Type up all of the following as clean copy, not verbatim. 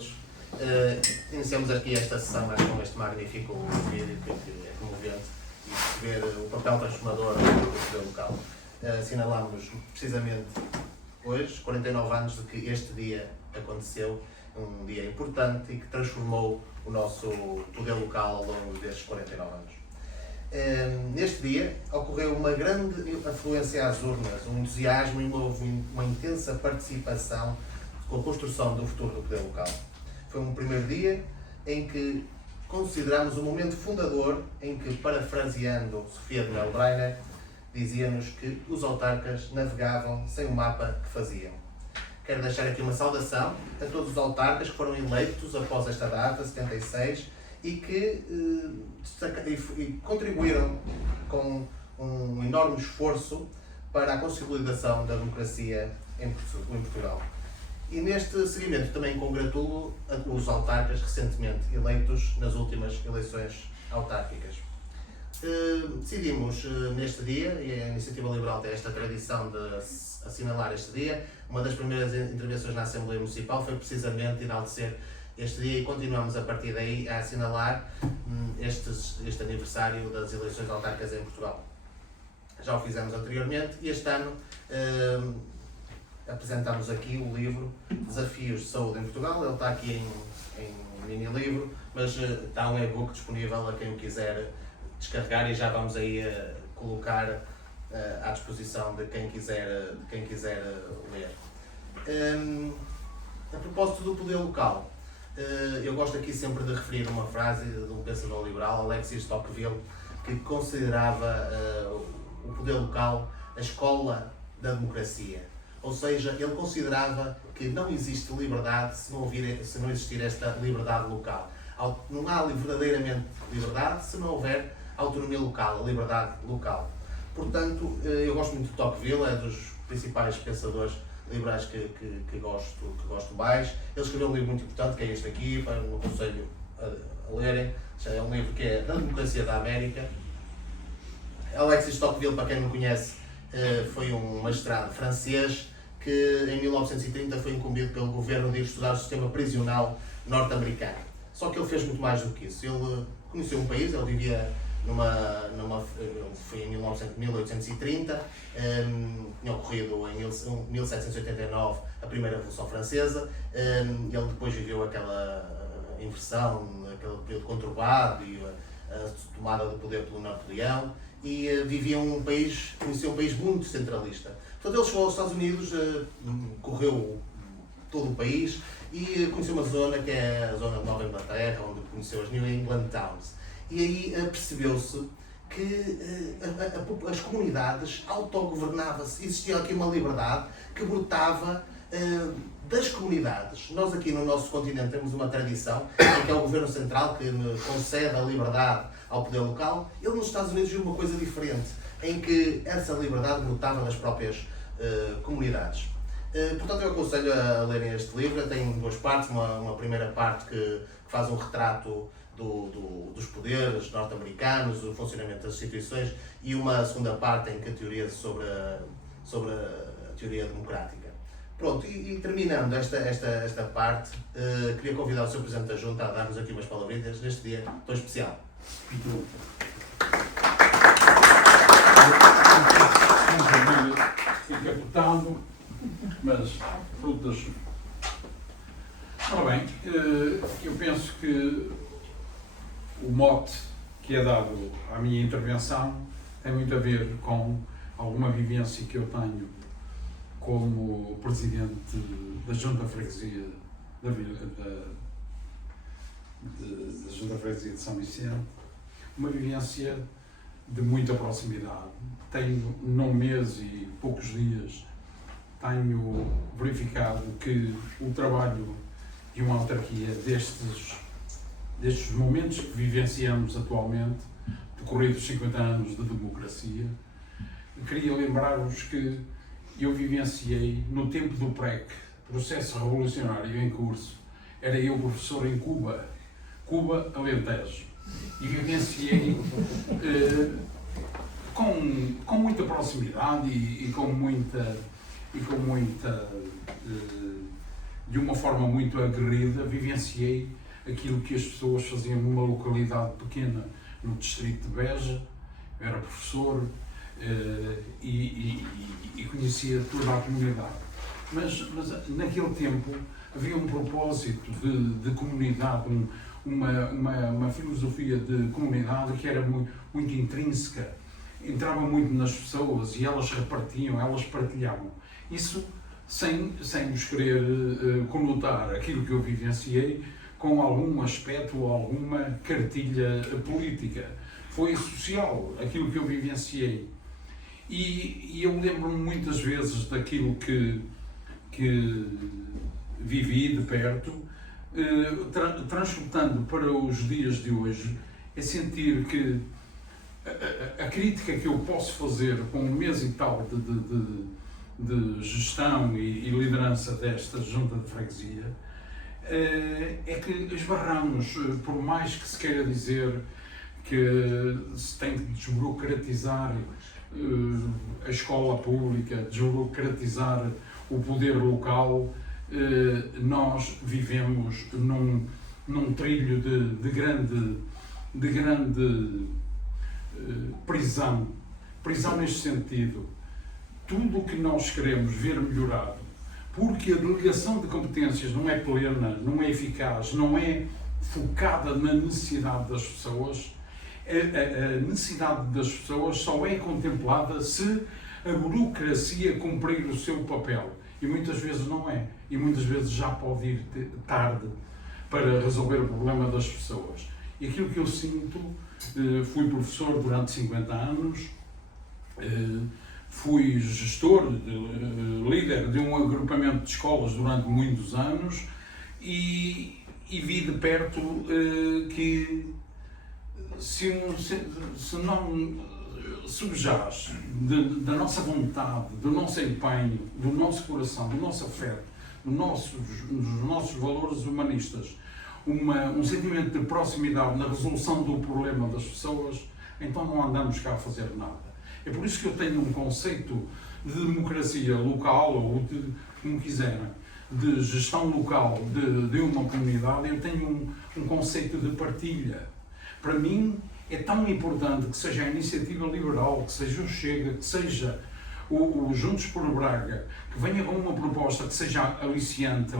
todos. Iniciamos aqui esta sessão com este magnífico vídeo que é comovente e perceber o papel transformador do poder local. Assinalamos precisamente hoje 49 anos de que este dia aconteceu, um dia importante e que transformou o nosso poder local ao longo destes 49 anos. Neste dia ocorreu uma grande afluência às urnas, um entusiasmo e uma intensa participação com a construção do futuro do poder local. Foi um primeiro dia em que consideramos o momento fundador em que, parafraseando Sofia de Melbreiner, dizia-nos que os autarcas navegavam sem o mapa que faziam. Quero deixar aqui uma saudação a todos os autarcas que foram eleitos após esta data, 76, e que contribuíram com um enorme esforço para a consolidação da democracia em Portugal. E neste seguimento também congratulo os autarcas recentemente eleitos nas últimas eleições autárquicas. Decidimos neste dia, e a Iniciativa Liberal tem esta tradição de assinalar este dia, uma das primeiras intervenções na Assembleia Municipal foi precisamente enaltecer este dia e continuamos a partir daí a assinalar este aniversário das eleições autárquicas em Portugal. Já o fizemos anteriormente e este ano apresentamos aqui o livro Desafios de Saúde em Portugal. Ele está aqui em mini-livro, mas está um e-book disponível a quem o quiser descarregar e já vamos aí colocar à disposição de quem quiser ler. A propósito do poder local, eu gosto aqui sempre de referir uma frase de um pensador liberal, Alexis de Tocqueville, que considerava o poder local a escola da democracia. Ou seja, ele considerava que não existe liberdade se não existir esta liberdade local. Não há verdadeiramente liberdade se não houver autonomia local, a liberdade local. Portanto, eu gosto muito de Tocqueville, é dos principais pensadores liberais que gosto mais. Ele escreveu um livro muito importante, que é este aqui, no aconselho a lerem. É um livro que é da democracia da América. Alexis de Tocqueville, para quem não conhece, foi um magistrado francês que em 1930 foi incumbido pelo governo de ir estudar o sistema prisional norte-americano. Só que ele fez muito mais do que isso. Ele conheceu um país, ele vivia foi em 1830, tinha ocorrido em 1789 a primeira Revolução Francesa, ele depois viveu aquela inversão, aquele período conturbado e a tomada do poder pelo Napoleão e conheceu um país muito centralista. Portanto, ele chegou aos Estados Unidos, correu todo o país e conheceu uma zona que é a zona de Nova Inglaterra, onde conheceu as New England Towns. E aí percebeu-se que as comunidades autogovernavam-se, existia aqui uma liberdade que brotava das comunidades. Nós aqui no nosso continente temos uma tradição em que é o governo central que concede a liberdade ao poder local. Ele nos Estados Unidos viu uma coisa diferente, em que essa liberdade brotava das próprias comunidades. Portanto, eu aconselho a lerem este livro. Tem duas partes, uma primeira parte que faz um retrato dos poderes norte-americanos, do funcionamento das instituições, e uma segunda parte em que a teoria sobre a teoria democrática. Pronto, e terminando esta parte, queria convidar o Sr. Presidente da Junta a dar-nos aqui umas palavrinhas neste dia tão especial. Encapotado, mas frutas. Ora bem, eu penso que o mote que é dado à minha intervenção tem muito a ver com alguma vivência que eu tenho como Presidente da Junta de Freguesia da Junta de Freguesia de São Vicente, uma vivência de muita proximidade. Tenho, num mês e poucos dias, tenho verificado que o trabalho de uma autarquia destes momentos que vivenciamos atualmente, decorridos 50 anos de democracia, queria lembrar-vos que eu vivenciei no tempo do PREC, processo revolucionário em curso, era eu professor em Cuba, Alentejo, e vivenciei com muita proximidade e com muita de uma forma muito aguerrida, vivenciei aquilo que as pessoas faziam numa localidade pequena no distrito de Beja. Eu era professor e conhecia toda a comunidade. Mas naquele tempo havia um propósito de comunidade, uma filosofia de comunidade que era muito intrínseca, entrava muito nas pessoas e elas repartiam, elas partilhavam. Isso sem nos querer conotar aquilo que eu vivenciei com algum aspecto ou alguma cartilha política. Foi social, aquilo que eu vivenciei. E eu lembro-me muitas vezes daquilo que vivi de perto, transportando para os dias de hoje, é sentir que a crítica que eu posso fazer com um mês e tal de gestão e liderança desta junta de freguesia é que esbarramos, por mais que se queira dizer que se tem que desburocratizar a escola pública, desburocratizar o poder local, nós vivemos num trilho de grande prisão neste sentido. Tudo o que nós queremos ver melhorado, porque a delegação de competências não é plena, não é eficaz, não é focada na necessidade das pessoas, a necessidade das pessoas só é contemplada se a burocracia cumprir o seu papel. E muitas vezes não é. E muitas vezes já pode ir tarde para resolver o problema das pessoas. E aquilo que eu sinto, fui professor durante 50 anos, fui gestor, líder de um agrupamento de escolas durante muitos anos e vi de perto que se não subjaz da nossa vontade, do nosso empenho, do nosso coração, do nosso afeto, dos nossos valores humanistas, um sentimento de proximidade na resolução do problema das pessoas, então não andamos cá a fazer nada. É por isso que eu tenho um conceito de democracia local, ou como quiserem, de gestão local de uma comunidade. Eu tenho um conceito de partilha. Para mim, é tão importante que seja a Iniciativa Liberal, que seja o Chega, que seja o Juntos por Braga, que venha com uma proposta que seja aliciante,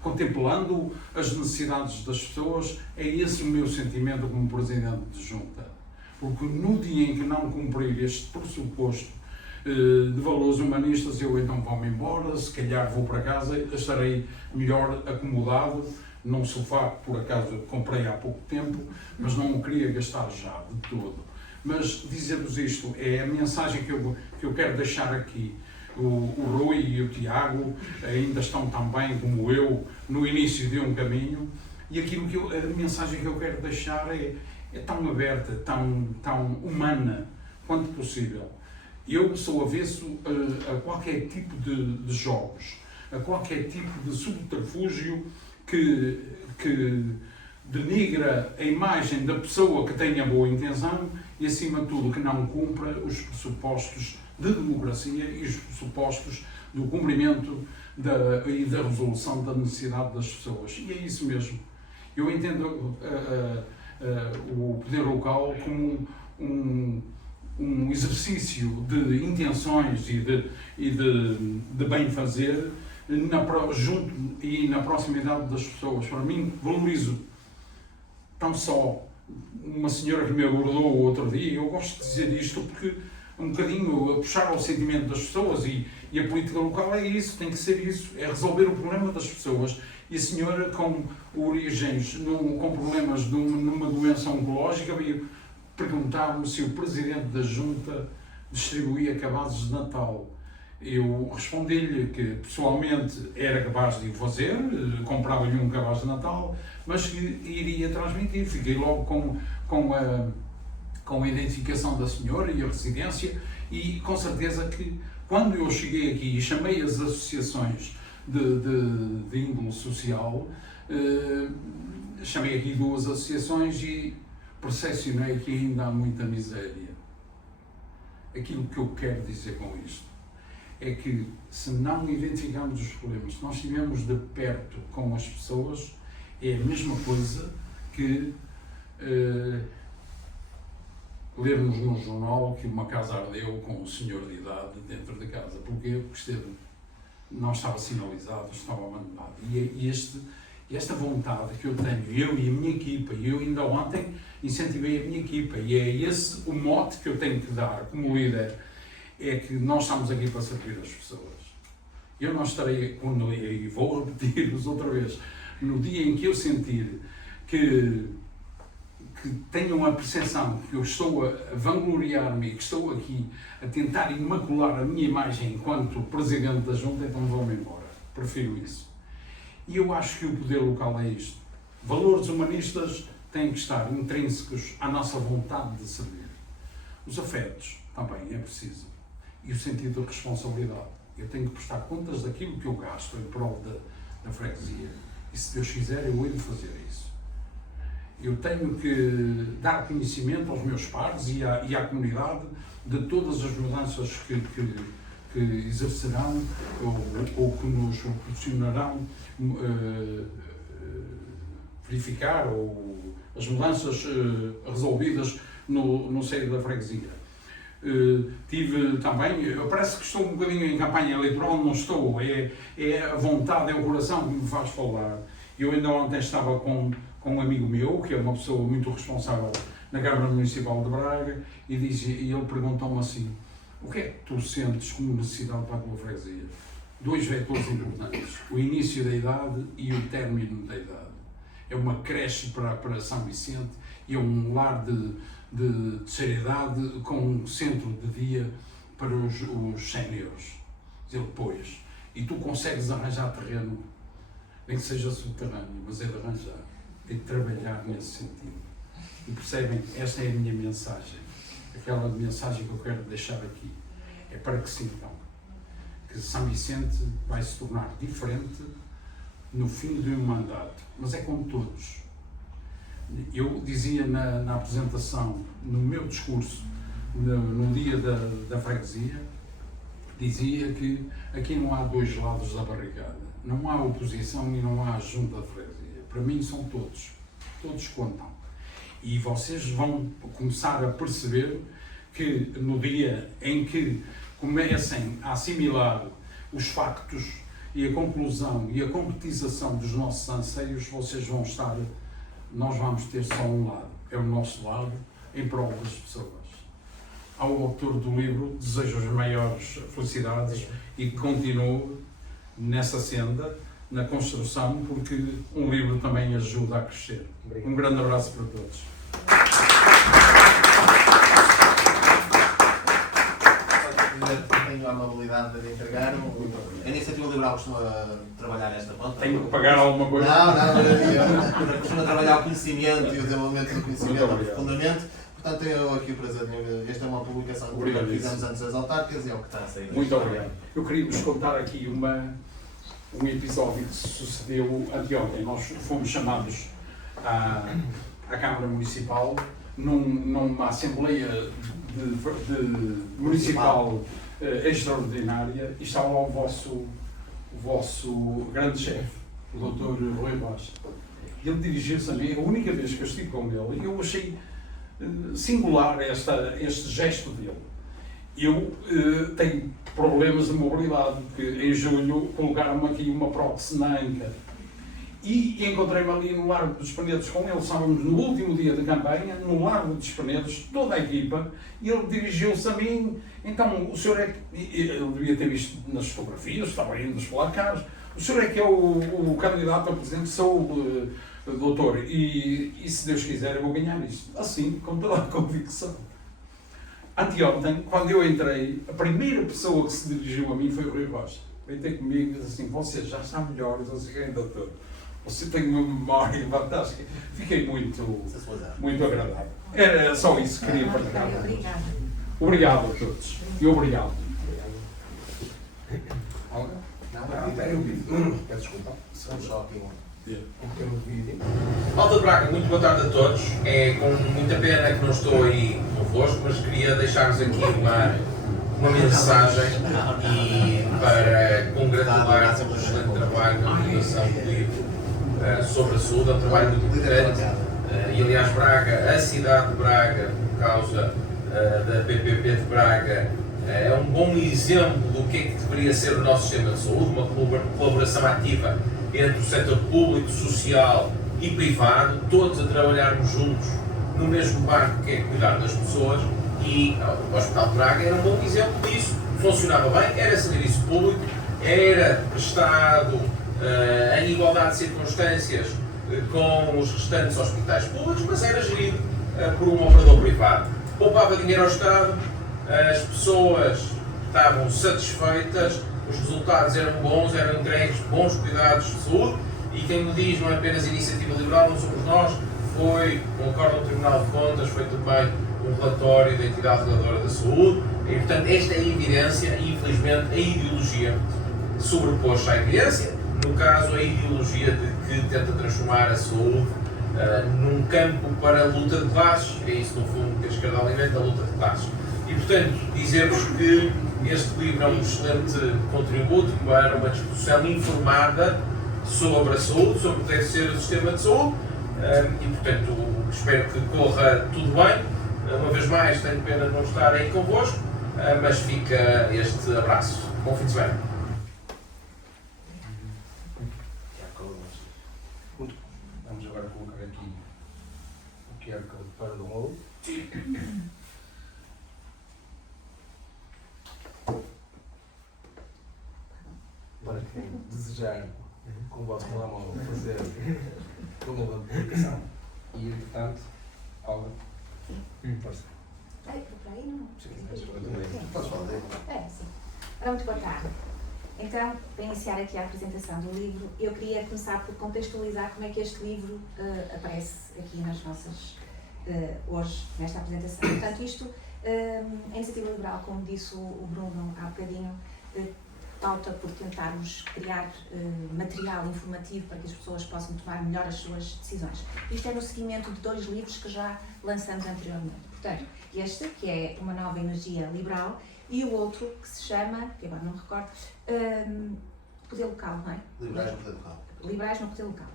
contemplando as necessidades das pessoas. É esse o meu sentimento como Presidente de Junta. Porque no dia em que não cumprir este pressuposto de valores humanistas, eu então vou-me embora, se calhar vou para casa, estarei melhor acomodado num sofá que por acaso comprei há pouco tempo, mas não o queria gastar já de todo. Mas dizer-vos isto é a mensagem que eu quero deixar aqui. O Rui e o Tiago ainda estão tão bem como eu no início de um caminho, e a mensagem que eu quero deixar é tão aberta, tão humana quanto possível. Eu sou avesso a qualquer tipo de jogos, a qualquer tipo de subterfúgio que denigra a imagem da pessoa que tem a boa intenção e, acima de tudo, que não cumpra os pressupostos de democracia e os pressupostos do cumprimento e da resolução da necessidade das pessoas. E é isso mesmo. Eu entendo o poder local como um exercício de intenções e de bem-fazer junto e na proximidade das pessoas. Para mim, valorizo tão só uma senhora que me abordou o outro dia. Eu gosto de dizer isto porque um bocadinho a puxar ao sentimento das pessoas, e a política local é isso, tem que ser isso, é resolver o problema das pessoas. E a senhora, com origens, com problemas numa doença oncológica, veio perguntar-me se o Presidente da Junta distribuía cabazes de Natal. Eu respondi-lhe que pessoalmente era capaz de o fazer, comprava-lhe um cabaz de Natal, mas que iria transmitir. Fiquei logo com a identificação da senhora e a residência, e com certeza que quando eu cheguei aqui e chamei as associações de índole social, chamei aqui 2 associações e percepcionei que ainda há muita miséria. Aquilo que eu quero dizer com isto é que se não identificarmos os problemas, se não estivermos de perto com as pessoas, é a mesma coisa que lermos num jornal que uma casa ardeu com um senhor de idade dentro da casa. Porque não estava sinalizado, estava abandonado. E esta vontade que eu tenho, eu e a minha equipa, e eu ainda ontem incentivei a minha equipa, e é esse o mote que eu tenho que dar como líder, é que nós estamos aqui para servir as pessoas. Eu não estarei, e vou repetir-vos outra vez, no dia em que eu sentir que tenham a percepção que eu estou a vangloriar-me e que estou aqui a tentar imacular a minha imagem enquanto Presidente da Junta, então vou-me embora. Prefiro isso. E eu acho que o poder local é isto. Valores humanistas têm que estar intrínsecos à nossa vontade de servir. Os afetos também é preciso. E o sentido de responsabilidade. Eu tenho que prestar contas daquilo que eu gasto em prol da freguesia. E se Deus quiser, eu hei de fazer isso. Eu tenho que dar conhecimento aos meus pares e à comunidade de todas as mudanças que exercerão ou que nos proporcionarão verificar, ou as mudanças resolvidas no seio da freguesia. Tive também, parece que estou um bocadinho em campanha eleitoral, não estou, é a vontade, é o coração que me faz falar. Eu ainda ontem estava com um amigo meu, que é uma pessoa muito responsável na Câmara Municipal de Braga, e ele perguntou-me assim: o que é que tu sentes como necessidade para a tua freguesia? 2 vetores importantes, o início da idade e o término da idade. É uma creche para São Vicente e é um lar de terceira idade com um centro de dia para os séniores. Ele pôs, e tu consegues arranjar terreno, nem que seja subterrâneo, mas é de arranjar, é de trabalhar nesse sentido. E percebem, esta é a minha mensagem, aquela mensagem que eu quero deixar aqui, é para que sintam que São Vicente vai se tornar diferente no fim de um mandato, mas é como todos. Eu dizia na apresentação, no meu discurso, no dia da freguesia, dizia que aqui não há 2 lados da barricada, não há oposição e não há junta de freguesia. Para mim são todos contam. E vocês vão começar a perceber que no dia em que comecem a assimilar os factos e a conclusão e a concretização dos nossos anseios, vocês vão estar, nós vamos ter só um lado, é o nosso lado, em prol das pessoas. Ao autor do livro, desejo as maiores felicidades e que continue nessa senda, na construção, porque um livro também ajuda a crescer. Obrigado. Um grande abraço para todos. Tenho a amabilidade de entregar. A Iniciativa Liberal costuma trabalhar nesta ponta. Tenho que pagar alguma coisa? Não. Costuma trabalhar o conhecimento e o desenvolvimento do conhecimento profundamente. Portanto, tenho aqui o prazer de... Esta é uma publicação que fizemos antes das autárquicas e é o que está a sair. Muito obrigado. Eu queria vos contar aqui um episódio que sucedeu anteontem. Nós fomos chamados à Câmara Municipal numa Assembleia Municipal extraordinária, e estava lá o vosso grande chefe, o Dr. Rui Rocha. Ele dirigiu-se a mim, a única vez que eu estive com ele, e eu achei singular este gesto dele. Eu tenho problemas de mobilidade, porque em julho colocaram-me aqui uma prótese na anca. E encontrei-me ali no Largo dos Penedos com ele, estávamos no último dia de campanha, no Largo dos Penedos, toda a equipa, e ele dirigiu-se a mim. Então, o senhor é que... Ele devia ter visto nas fotografias, estava aí nos placares. O senhor é que é o candidato a presidente, sou doutor, e se Deus quiser eu vou ganhar isto. Assim, com toda a convicção. Anteontem, quando eu entrei, a primeira pessoa que se dirigiu a mim foi o Rui Rocha. Veio ter comigo e disse assim: você já está melhor, eu disse assim: doutor, você tem uma memória fantástica. Fiquei muito agradável. Era só isso que queria partilhar. Obrigado a todos. E obrigado. Peço desculpa. Só aqui um pequeno vídeo. Malta de Braga, muito boa tarde a todos. É com muita pena que não estou aí convosco, mas queria deixar-vos aqui uma mensagem e para congratular pelo excelente trabalho na publicação do livro sobre a saúde. É um trabalho muito importante e, aliás, Braga, a cidade de Braga, por causa da PPP de Braga, é um bom exemplo do que deveria ser o nosso sistema de saúde, uma colaboração ativa entre o setor público, social e privado, todos a trabalharmos juntos no mesmo barco, que é cuidar das pessoas, e o Hospital de Braga era um bom exemplo disso. Funcionava bem, era serviço público, era prestado em igualdade de circunstâncias com os restantes hospitais públicos, mas era gerido por um operador privado. Poupava dinheiro ao Estado, as pessoas estavam satisfeitas, os resultados eram bons, eram entregues bons cuidados de saúde, e quem me diz não é apenas iniciativa liberal, não somos nós, foi um acordo do Tribunal de Contas, foi também um relatório da entidade reguladora da saúde, e portanto esta é a evidência e infelizmente a ideologia sobrepôs-se à evidência, no caso a ideologia de que tenta transformar a saúde num campo para a luta de classes, é isso no fundo que a esquerda alimenta, a luta de classes. E portanto, dizer-vos que este livro é um excelente contributo para uma discussão informada sobre a saúde, sobre o que deve ser o sistema de saúde, e portanto espero que corra tudo bem. Uma vez mais, tenho pena de não estar aí convosco, mas fica este abraço. Bom fim de semana. Vamos agora colocar aqui o QR Code para download. Para quem desejar, com o vosso telemóvel, fazer download da publicação e, portanto, Alba, força. Ai, por aí não. Podes falar dele? Sim. Ora, muito boa tarde. Então, para iniciar aqui a apresentação do livro, eu queria começar por contextualizar como é que este livro aparece aqui nas nossas, hoje, nesta apresentação. Portanto, isto, a Iniciativa Liberal, como disse o Bruno há bocadinho, pauta por tentarmos criar material informativo para que as pessoas possam tomar melhor as suas decisões. Isto é no seguimento de 2 livros que já lançamos anteriormente. Portanto, este, que é Uma Nova Energia Liberal, e o outro, que se chama, que agora não me recordo, Poder Local, não é? Liberais no Poder Local. Liberais no Poder Local.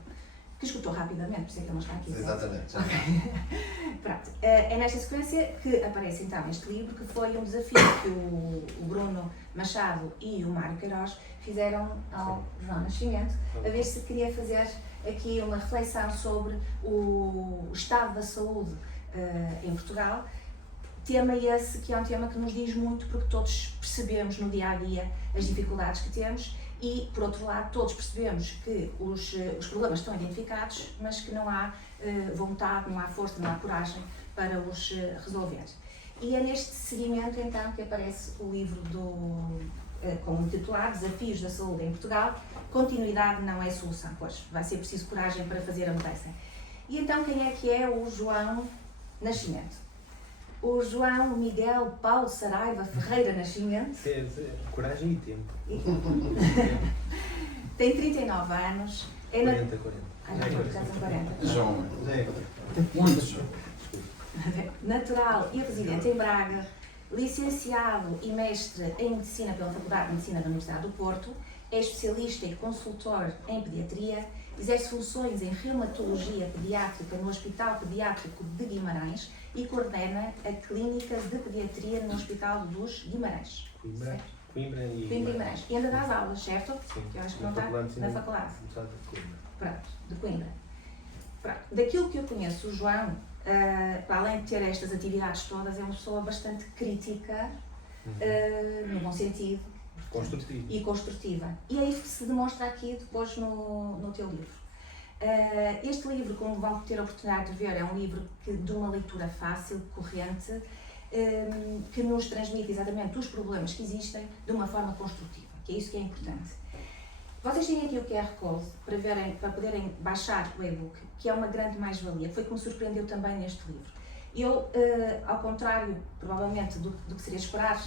Que escutou rapidamente, por isso é que ele não está aqui. Exatamente. Okay. Pronto. É nesta sequência que aparece então este livro, que foi um desafio que o Bruno Machado e o Mário Queiroz fizeram ao João Nascimento, a ver se queria fazer aqui uma reflexão sobre o estado da saúde em Portugal. Tema esse que é um tema que nos diz muito, porque todos percebemos no dia a dia as dificuldades que temos e, por outro lado, todos percebemos que os problemas estão identificados, mas que não há vontade, não há força, não há coragem para os resolver. E é neste seguimento, então, que aparece o livro com o titular Desafios da Saúde em Portugal. Continuidade não é solução, pois vai ser preciso coragem para fazer a mudança. E então, quem é o João Nascimento? O João Miguel Paulo Saraiva Ferreira Nascimento. Coragem e tempo. Tem 39 anos. 40. Já são 40. João, muito João. Natural e residente em Braga, licenciado e mestre em Medicina pela Faculdade de Medicina da Universidade do Porto, é especialista e consultor em pediatria, exerce funções em reumatologia pediátrica no Hospital Pediátrico de Guimarães e coordena a Clínica de Pediatria no Hospital dos Guimarães. Coimbra e Guimarães. E ainda dá as aulas, certo? Sim. Que eu acho que não está na faculdade. Coimbra. Pronto, de Coimbra. Pronto. Daquilo que eu conheço, o João, para além de ter estas atividades todas, é uma pessoa bastante crítica, no bom sentido. Construtiva. E construtiva. E é isso que se demonstra aqui depois no teu livro. Este livro, como vão ter a oportunidade de ver, é um livro de uma leitura fácil, corrente, que nos transmite exatamente os problemas que existem de uma forma construtiva, que é isso que é importante. Vocês têm aqui o QR Code para poderem baixar o e-book, que é uma grande mais-valia, foi o que me surpreendeu também neste livro. Eu, ao contrário, provavelmente, do que seria esperar,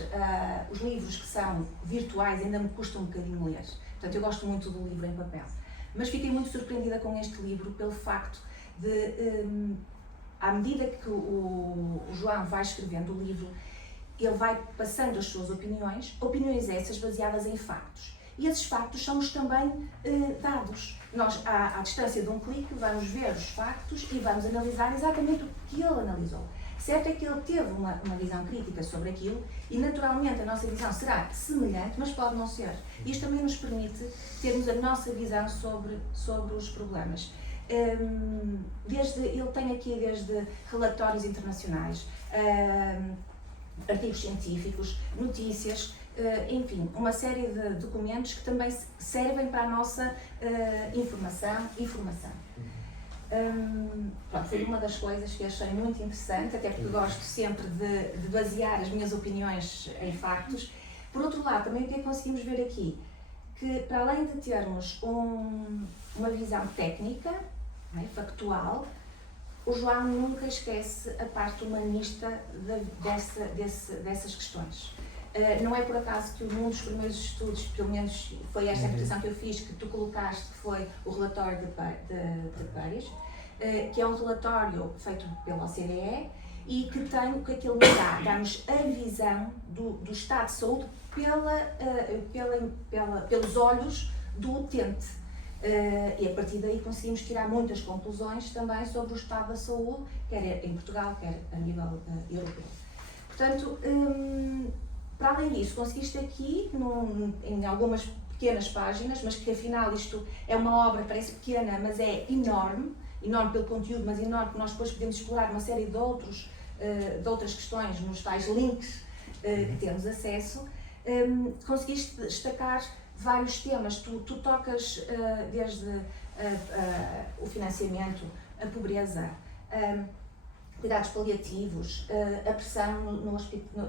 os livros que são virtuais ainda me custam um bocadinho ler. Portanto, eu gosto muito do livro em papel. Mas fiquei muito surpreendida com este livro pelo facto de, à medida que o João vai escrevendo o livro, ele vai passando as suas opiniões essas baseadas em factos. E esses factos são-nos também dados. Nós, à distância de um clique, vamos ver os factos e vamos analisar exatamente o que ele analisou. Certo é que ele teve uma visão crítica sobre aquilo e, naturalmente, a nossa visão será semelhante, mas pode não ser. Isto também nos permite termos a nossa visão sobre os problemas. Ele tem aqui desde relatórios internacionais, artigos científicos, notícias, enfim, uma série de documentos que também servem para a nossa informação. Pronto, foi uma das coisas que achei muito interessante, até porque gosto sempre de basear as minhas opiniões em factos. Por outro lado, também o que é que conseguimos ver aqui? Que para além de termos uma visão técnica, não é, factual, o João nunca esquece a parte humanista dessas questões. Não é por acaso que um dos primeiros estudos, pelo menos foi esta a interpretação que eu fiz, que tu colocaste, que foi o relatório de Paris, que é um relatório feito pela OCDE e que tem o que aquilo nos dá-nos a visão do estado de saúde pelos olhos do utente. E a partir daí conseguimos tirar muitas conclusões também sobre o estado da saúde, quer em Portugal, quer a nível europeu. Portanto, para além disso, conseguiste aqui, em algumas pequenas páginas, mas que afinal isto é uma obra, parece pequena, mas é enorme pelo conteúdo, mas enorme, que nós depois podemos explorar uma série de outras questões nos tais links que temos acesso. Conseguiste destacar vários temas, tu tocas desde o financiamento, a pobreza, cuidados paliativos, a pressão no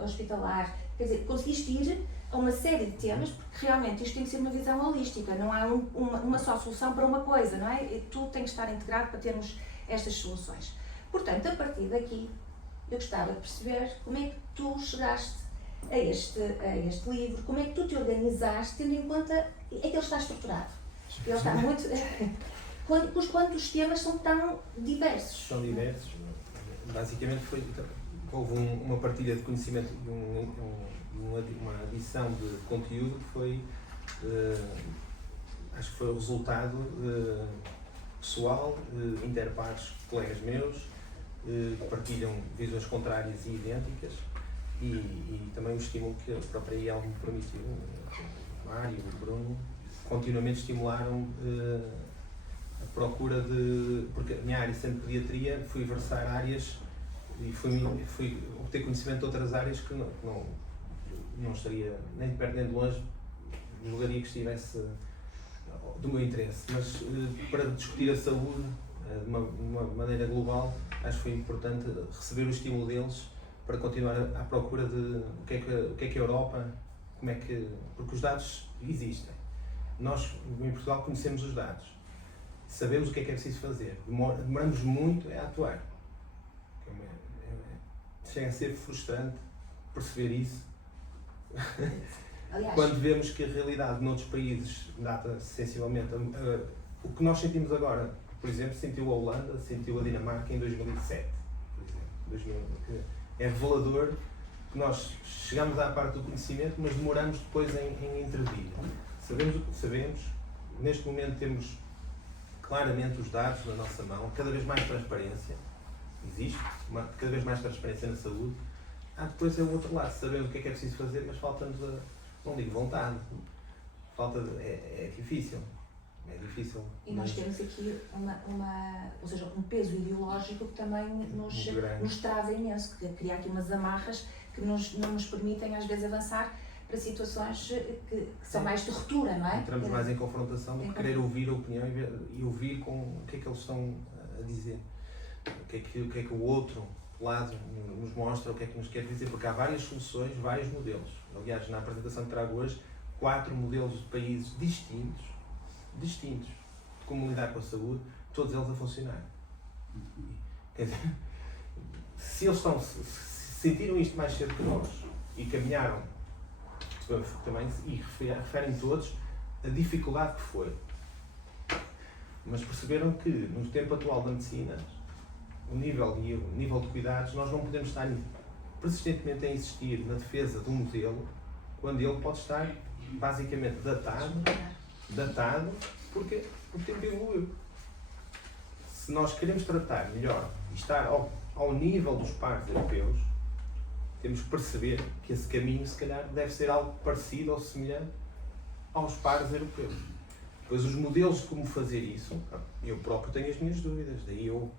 hospitalar, quer dizer, conseguiste ir a uma série de temas, porque realmente isto tem que ser uma visão holística, não há uma só solução para uma coisa, não é? E tudo tem que estar integrado para termos estas soluções. Portanto, a partir daqui, eu gostava de perceber como é que tu chegaste a este livro, como é que tu te organizaste, tendo em conta é que ele está estruturado. Ele está muito... Quantos temas são tão diversos? São diversos. Basicamente houve uma partilha de conhecimento, uma adição de conteúdo que foi, acho que foi o resultado pessoal, interpares, colegas meus, que partilham visões contrárias e idênticas, e também o estímulo que a própria IEL me permitiu, o Mário, o Bruno, continuamente estimularam a procura de... porque a minha área sendo pediatria, fui versar áreas e fui obter conhecimento de outras áreas que não estaria nem de perto nem de longe, julgaria que estivesse do meu interesse, mas para discutir a saúde de uma maneira global, acho que foi importante receber o estímulo deles para continuar à procura de o que é que a Europa, porque os dados existem. Nós, em Portugal, conhecemos os dados, sabemos o que é preciso fazer, demoramos muito a atuar. Chega a ser frustrante perceber isso. Aliás, Quando vemos que a realidade noutros países data sensivelmente o que nós sentimos agora, por exemplo, sentiu a Holanda, sentiu a Dinamarca em 2007, por exemplo, é revelador que nós chegamos à parte do conhecimento, mas demoramos depois em intervir. Sabemos o que sabemos, neste momento temos claramente os dados na nossa mão, cada vez mais transparência, existe cada vez mais transparência na saúde. Depois é o outro lado, sabemos o que é preciso fazer, mas falta-nos não digo vontade, é difícil. É difícil. E nós temos aqui ou seja, um peso ideológico que também nos trava imenso, que cria aqui umas amarras que não nos permitem às vezes avançar para situações que são mais de ruptura, não é? Entramos mais em confrontação do que querer ouvir a opinião e ouvir com o que é que eles estão a dizer. O que é que o outro lado nos mostra, o que é que nos quer dizer, porque há várias soluções, vários modelos. Aliás, na apresentação que trago hoje, 4 modelos de países distintos de como lidar com a saúde, todos eles a funcionar. Quer dizer, se eles sentiram isto mais cedo que nós e caminharam também, e referem todos a dificuldade que foi, mas perceberam que no tempo atual da medicina o nível de cuidados, nós não podemos estar persistentemente a insistir na defesa de um modelo quando ele pode estar basicamente datado porque o tempo evoluiu. Se nós queremos tratar melhor e estar ao nível dos pares europeus, temos que perceber que esse caminho, se calhar, deve ser algo parecido ou semelhante aos pares europeus. Pois os modelos de como fazer isso, eu próprio tenho as minhas dúvidas. Daí eu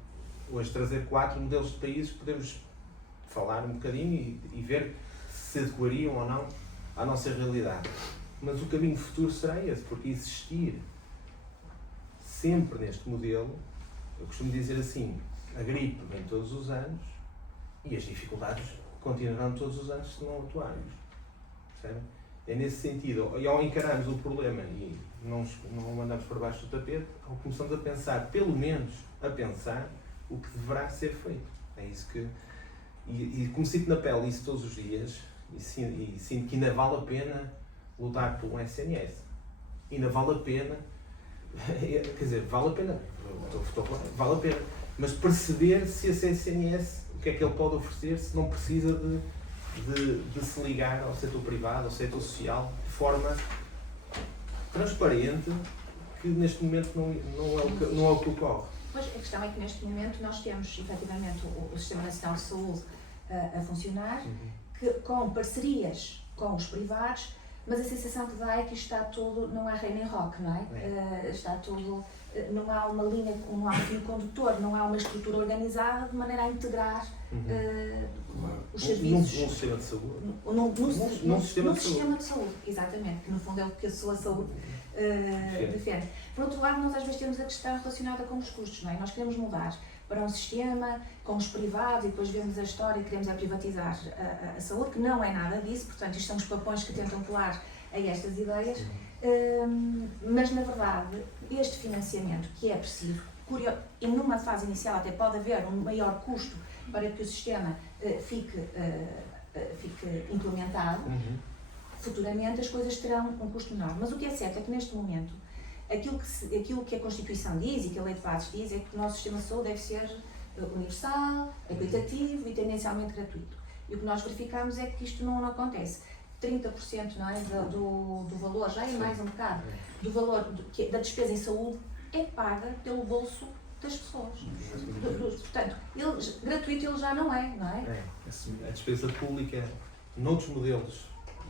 hoje trazer 4 modelos de países, podemos falar um bocadinho e ver se se adequariam ou não à nossa realidade. Mas o caminho futuro será esse, porque existir sempre neste modelo, eu costumo dizer assim, a gripe vem todos os anos e as dificuldades continuarão todos os anos se não atuarmos. Percebe? É nesse sentido, e ao encararmos o problema e não o mandamos para baixo do tapete, ao começamos a pensar, pelo menos a pensar, o que deverá ser feito. É isso que... E como sinto na pele isso todos os dias, e sinto que ainda vale a pena lutar por um SNS. Ainda vale a pena, quer dizer, vale a pena, vale a pena, mas perceber se esse SNS, o que é que ele pode oferecer, se não precisa de se ligar ao setor privado, ao setor social, de forma transparente, que neste momento não é o que ocorre. Pois, a questão é que neste momento nós temos efetivamente o Sistema Nacional de Saúde a funcionar, que, com parcerias com os privados, mas a sensação que dá é que isto está tudo, não há rei nem rock, não é? Está tudo, não há uma linha, não há um fio condutor, não há uma estrutura organizada de maneira a integrar os serviços. Num sistema de saúde. Num sistema de saúde, exatamente, que no fundo é o que a sua saúde defende. Por outro lado, nós às vezes temos a questão relacionada com os custos, não é? Nós queremos mudar para um sistema com os privados e depois vemos a história e queremos privatizar a saúde, que não é nada disso, portanto isto são os papões que tentam colar a estas ideias, mas na verdade este financiamento que é preciso, e numa fase inicial até pode haver um maior custo para que o sistema fique implementado, futuramente as coisas terão um custo menor. Mas o que é certo é que neste momento aquilo que a Constituição diz e que a Lei de Bases diz é que o nosso sistema de saúde deve ser universal, equitativo e tendencialmente gratuito. E o que nós verificamos é que isto não acontece. 30%, não é, do valor, já é mais um bocado, do valor da despesa em saúde é paga pelo bolso das pessoas. Portanto, gratuito ele já não é? A despesa pública noutros modelos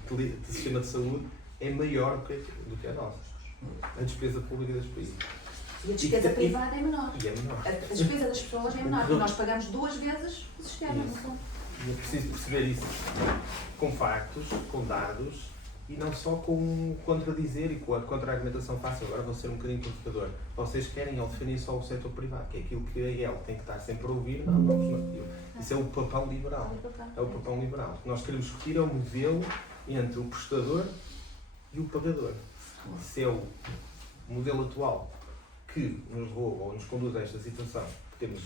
de sistema de saúde é maior do que a nossa. A despesa pública das países. E a despesa privada é menor. E é menor. A despesa das pessoas é menor. E nós pagamos 2 vezes o sistema, no fundo. E é preciso perceber isso com factos, com dados, e não só com contradizer e com a contra-argumentação fácil. Agora vou ser um bocadinho provocador. Vocês querem ou defendem só o setor privado, que é aquilo que a IEL tem que estar sempre a ouvir. Não. Isso é o papel liberal. É o papel liberal. O que nós queremos discutir é o modelo entre o prestador e o pagador. Se é o modelo atual que nos levou ou nos conduz a esta situação, temos,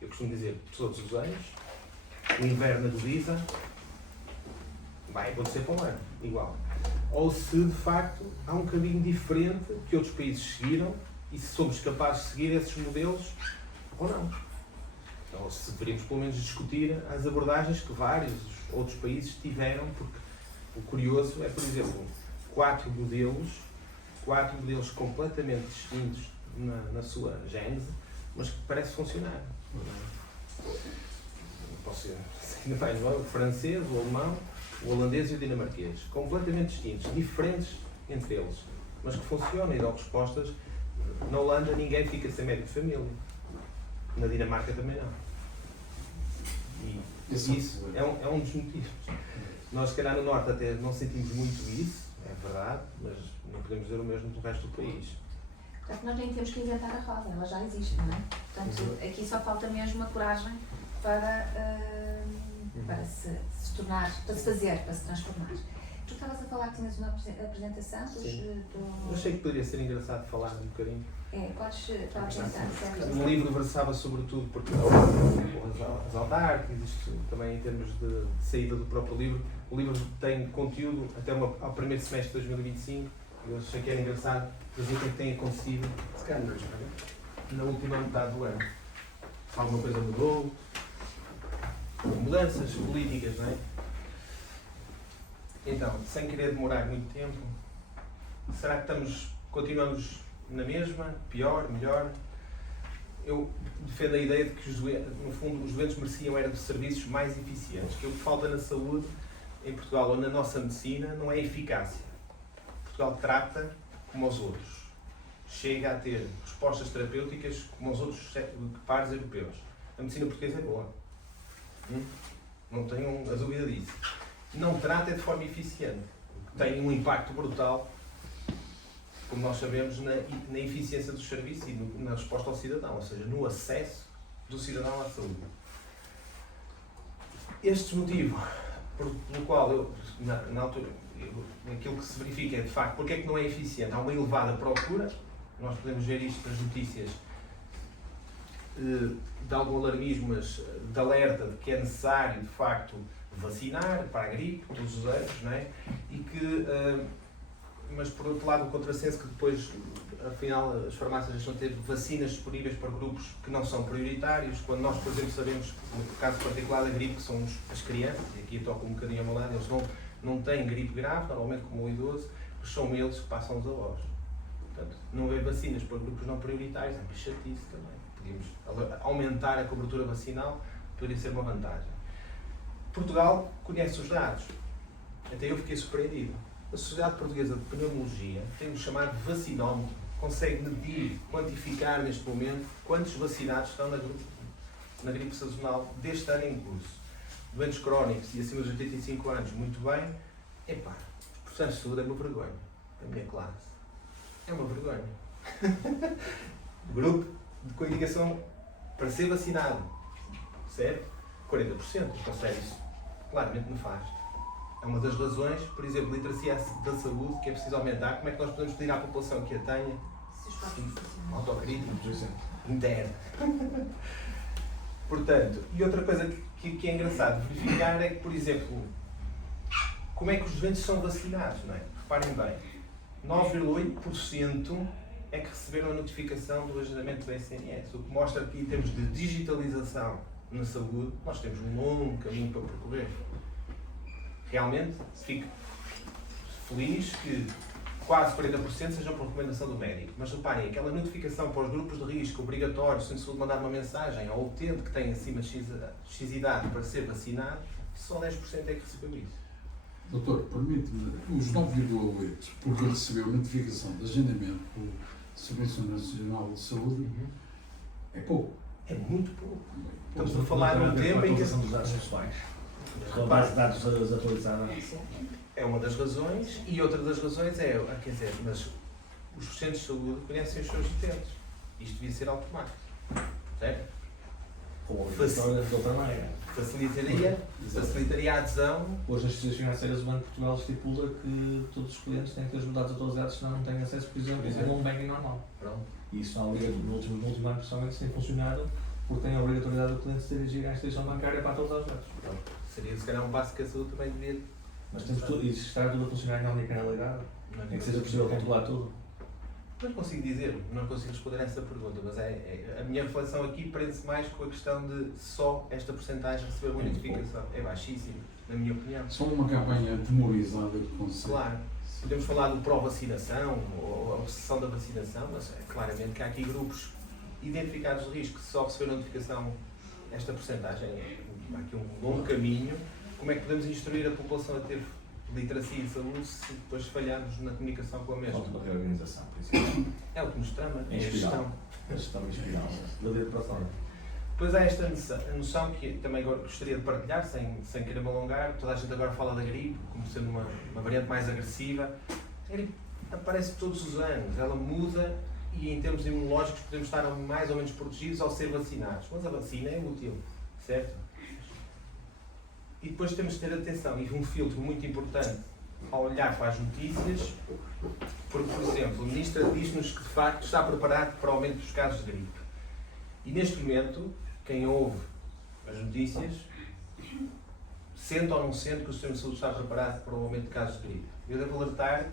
eu costumo dizer, todos os anos, o inverno agudiza, vai acontecer para um ano, igual. Ou se de facto há um caminho diferente que outros países seguiram e se somos capazes de seguir esses modelos ou não. Ou se deveríamos pelo menos discutir as abordagens que vários outros países tiveram, porque o curioso é, por exemplo, 4 modelos completamente distintos na sua gênese, mas que parece funcionar. Posso ser ainda mais, o francês, o alemão, o holandês e o dinamarquês, completamente distintos, diferentes entre eles, mas que funcionam e dão respostas. Na Holanda ninguém fica sem médico de família, na Dinamarca também não. E isso é um dos motivos. Nós, se calhar, no Norte até não sentimos muito isso, é verdade, mas não podemos dizer o mesmo do resto do país. Portanto, nós nem temos que inventar a roda, ela já existe, não é? Portanto, aqui só falta mesmo a coragem para se tornar, para se fazer, para se transformar. Tu estavas a falar que tinhas uma apresentação Eu achei que poderia ser engraçado falar um bocadinho. Podes pensar, certo? O livro versava sobretudo porque as autárquicas, isto também em termos de saída do próprio livro. O livro tem conteúdo até ao primeiro semestre de 2025. Eu achei que era engraçado trazer o que é que tem acontecido na última metade do ano. Se alguma coisa mudou, mudanças políticas, não é? Então, sem querer demorar muito tempo, será que continuamos na mesma, pior, melhor? Eu defendo a ideia de que, no fundo, os doentes mereciam era de serviços mais eficientes, que o que falta na saúde, em Portugal ou na nossa medicina, não é eficácia. Portugal trata como os outros. Chega a ter respostas terapêuticas como os outros pares europeus. A medicina portuguesa é boa. Não tenho a dúvida disso. Não trata de forma eficiente. Tem um impacto brutal, como nós sabemos, na eficiência dos serviços e na resposta ao cidadão, ou seja, no acesso do cidadão à saúde. Este motivo, pelo qual eu, na altura, aquilo que se verifica é, de facto, porque é que não é eficiente? Há uma elevada procura, nós podemos ver isto nas notícias, de algum alarmismo, mas de alerta de que é necessário, de facto, vacinar para a gripe, todos os anos, não é? E que, mas por outro lado, o contrassenso que depois, afinal, as farmácias deixam de ter vacinas disponíveis para grupos que não são prioritários, quando nós, por exemplo, sabemos, no caso particular da gripe, que são as crianças, e aqui eu toco um bocadinho ao meu lado, eles não têm gripe grave, normalmente como o idoso, mas são eles que passam os avós. Portanto, não haver vacinas para grupos não prioritários é chatice também. Podíamos aumentar a cobertura vacinal, poderia ser uma vantagem. Portugal conhece os dados, até eu fiquei surpreendido. A Sociedade Portuguesa de Pneumologia tem um chamado vacinómetro, consegue medir, quantificar neste momento quantos vacinados estão na gripe sazonal deste ano em curso. Doentes crónicos e acima dos 85 anos, muito bem. Epá, os profissionais de saúde é uma vergonha. A minha classe é uma vergonha. Grupo com indicação para ser vacinado, certo? 40%, considero isso claramente nefasto. É uma das razões, por exemplo, literacia da saúde, que é preciso aumentar. Como é que nós podemos pedir à população que a tenha? Autocrítica, por exemplo, interna. Portanto, e outra coisa que é engraçado verificar é que, por exemplo, como é que os doentes são vacinados, não é? Reparem bem, 9,8% é que receberam a notificação do agendamento do SNS, o que mostra que, em termos de digitalização na saúde, nós temos um longo caminho para percorrer. Realmente, fico feliz que quase 40% sejam por recomendação do médico. Mas reparem, aquela notificação para os grupos de risco obrigatório, sem saúde mandar uma mensagem ao utente que tem acima de X idade para ser vacinado, só 10% é que recebeu isso. Doutor, permite-me, os 9,8%, porque recebeu notificação de agendamento pelo Serviço Nacional de Saúde, é pouco. É muito pouco. Estamos a falar num tempo em que... dos dados pessoais. A base de dados atualizada. É uma das razões, e outra das razões é, quer dizer, mas os centros de saúde conhecem os seus utentes. Isto devia ser automático. Certo? Com a vitória da outra maneira. Facilitaria a adesão. Hoje, as instituições financeiras, o Banco de Portugal estipula que todos os clientes têm que ter os dados atualizados, senão não têm acesso, por exemplo, a um home banking normal. Pronto. E isso, no último ano, pessoalmente, tem funcionado, porque tem a obrigatoriedade do cliente se dirigir à instituição bancária para atualizar os dados. Pronto. Seria, se calhar, um passo que a saúde também devia. Mas temos tudo, e se está tudo a funcionar na omnicanalidade, é que seja possível controlar tudo. Não consigo dizer, não consigo responder a essa pergunta, mas a minha reflexão aqui prende-se mais com a questão de só esta porcentagem receber uma notificação. É baixíssimo, na minha opinião. Só uma campanha temorizada de conselho. Claro, podemos falar do pró-vacinação ou a obsessão da vacinação, mas é claramente que há aqui grupos identificados de risco que só receberam notificação esta porcentagem. Há aqui um longo caminho. Como é que podemos instruir a população a ter literacia e saúde se depois falharmos na comunicação com a mesma? Falta uma reorganização, por isso. É o que nos trama, é a Espiral. gestão. A gestão espiral, da dentro para fora. Depois há esta noção que também agora gostaria de partilhar, sem querer me alongar. Toda a gente agora fala da gripe como sendo uma variante mais agressiva. A gripe aparece todos os anos, ela muda e em termos imunológicos podemos estar mais ou menos protegidos ao ser vacinados. Mas a vacina é útil, certo? E depois temos de ter atenção e um filtro muito importante ao olhar para as notícias, porque, por exemplo, o Ministro diz-nos que de facto está preparado para o aumento dos casos de gripe. E neste momento, quem ouve as notícias, sente ou não sente que o Sistema de Saúde está preparado para o aumento de casos de gripe. Eu devo alertar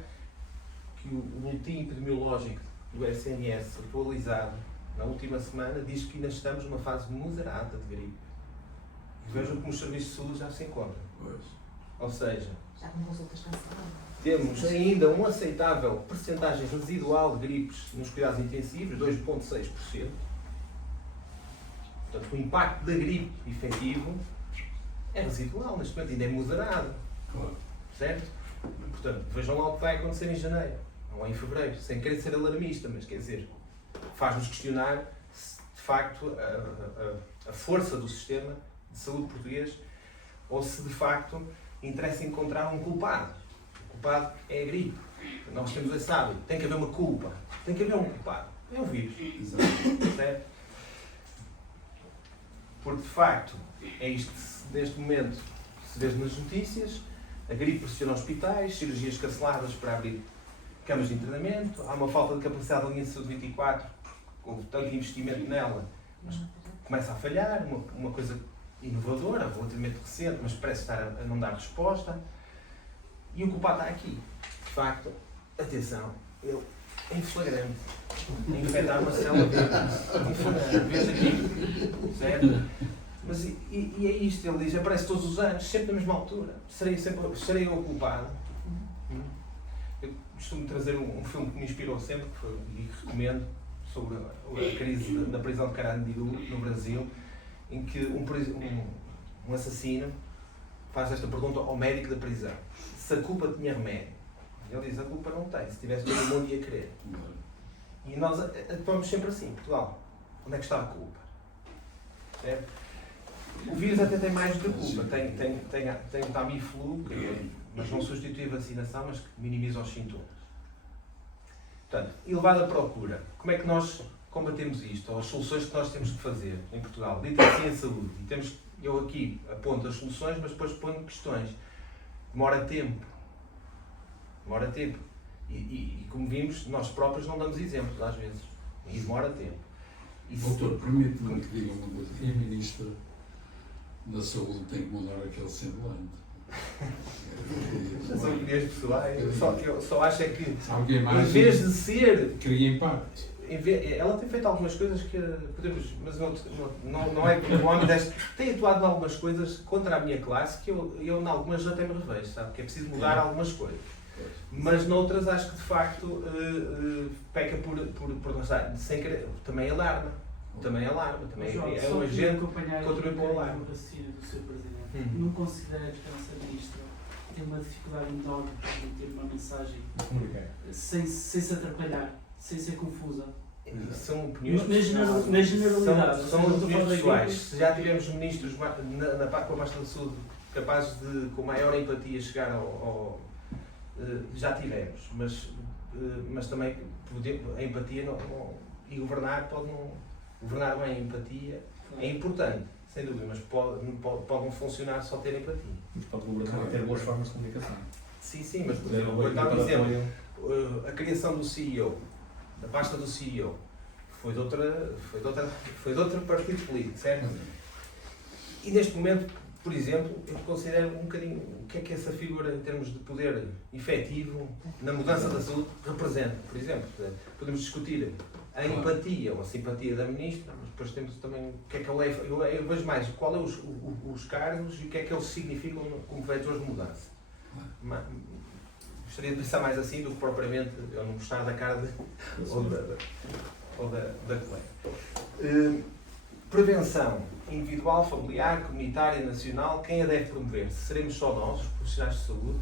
que o boletim epidemiológico do SNS atualizado na última semana diz que ainda estamos numa fase moderada de gripe. Vejam como os serviços de saúde já se encontram. Pois. Ou seja, Já com consultas canceladas. temos ainda uma aceitável percentagem residual de gripes nos cuidados intensivos, 2,6%. Portanto, o impacto da gripe efetivo é residual, neste momento ainda é moderado. Claro. Certo? Portanto, vejam lá o que vai acontecer em janeiro, ou em fevereiro, sem querer ser alarmista, mas quer dizer, faz-nos questionar se de facto a força do sistema de saúde português ou se de facto interessa encontrar um culpado. O culpado é a gripe. Nós temos esse hábito, tem que haver uma culpa, tem que haver um culpado. É o vírus. Exato. Certo? Porque de facto é isto que neste momento se vê nas notícias. A gripe pressiona hospitais, cirurgias canceladas para abrir camas de internamento, há uma falta de capacidade da linha de saúde 24, com tanto investimento nela, mas começa a falhar, uma coisa inovadora, relativamente recente, mas parece estar a não dar resposta. E o culpado está aqui. De facto, atenção, ele é em flagrante, a infectar uma célula em flagrante, vês aqui, certo? Mas e é isto, ele diz, aparece todos os anos, sempre na mesma altura. Serei eu o culpado? Eu costumo trazer um filme que me inspirou sempre, que foi, e que recomendo, sobre a crise da prisão de Carandiru, no Brasil, em que um assassino faz esta pergunta ao médico da prisão. Se a culpa tinha remédio? Ele diz, a culpa não tem, se tivesse todo mundo ia querer. E nós atuamos sempre assim, Portugal. Onde é que está a culpa? Certo? O vírus até tem mais do que culpa. Tem o Tamiflu, mas não substitui a vacinação, mas que minimiza os sintomas. Portanto, elevada procura. Como é que nós combatemos isto? Ou as soluções que nós temos que fazer em Portugal? Literacia em saúde. E eu aqui aponto as soluções, mas depois ponho questões. Demora tempo. Demora tempo. E como vimos, nós próprios não damos exemplos às vezes. E demora tempo. Doutor, permite-me que diga uma coisa. E a Ministra da Saúde tem que mudar aquele semblante. Já são opiniões pessoais. Eu só acho é que, Sabe que a em imagem vez de ser... cria impacto. Ela tem feito algumas coisas que podemos... Mas não é como homem deste... Tem atuado em algumas coisas contra a minha classe que eu em algumas até me revejo, sabe? Que é preciso mudar algumas coisas. Mas noutras acho que de facto peca por sem querer, também alarma. Também é um agente que contribui para o alarme. Do seu Presidente. Não consideras que a nossa Ministra tem uma dificuldade enorme em ter uma mensagem sem se atrapalhar, sem ser confusa? São opiniões Na generalidade. São opiniões pessoais. Se já tivemos ministros com a pasta da saúde capazes de, com maior empatia, chegar já tivemos, mas também a empatia e governar pode não. Governar bem a empatia é importante, sem dúvida, mas pode não funcionar só ter empatia. Mas pode governar ter boas formas de comunicação. Sim, mas por exemplo, vou dar um exemplo. A criação do CEO, da pasta do CEO, foi de outro partido político, certo? E neste momento, por exemplo, eu considero um bocadinho o que é essa figura em termos de poder efetivo na mudança da saúde representa. Por exemplo, podemos discutir a empatia ou a simpatia da Ministra, mas depois temos também o que é que ela é. Eu vejo mais qual é os cargos e o que é que eles significam como vetores de mudança. Gostaria de pensar mais assim do que propriamente eu não gostar da cara da colega. Prevenção individual, familiar, comunitária, nacional, quem a deve promover? Seremos só nós, os profissionais de saúde?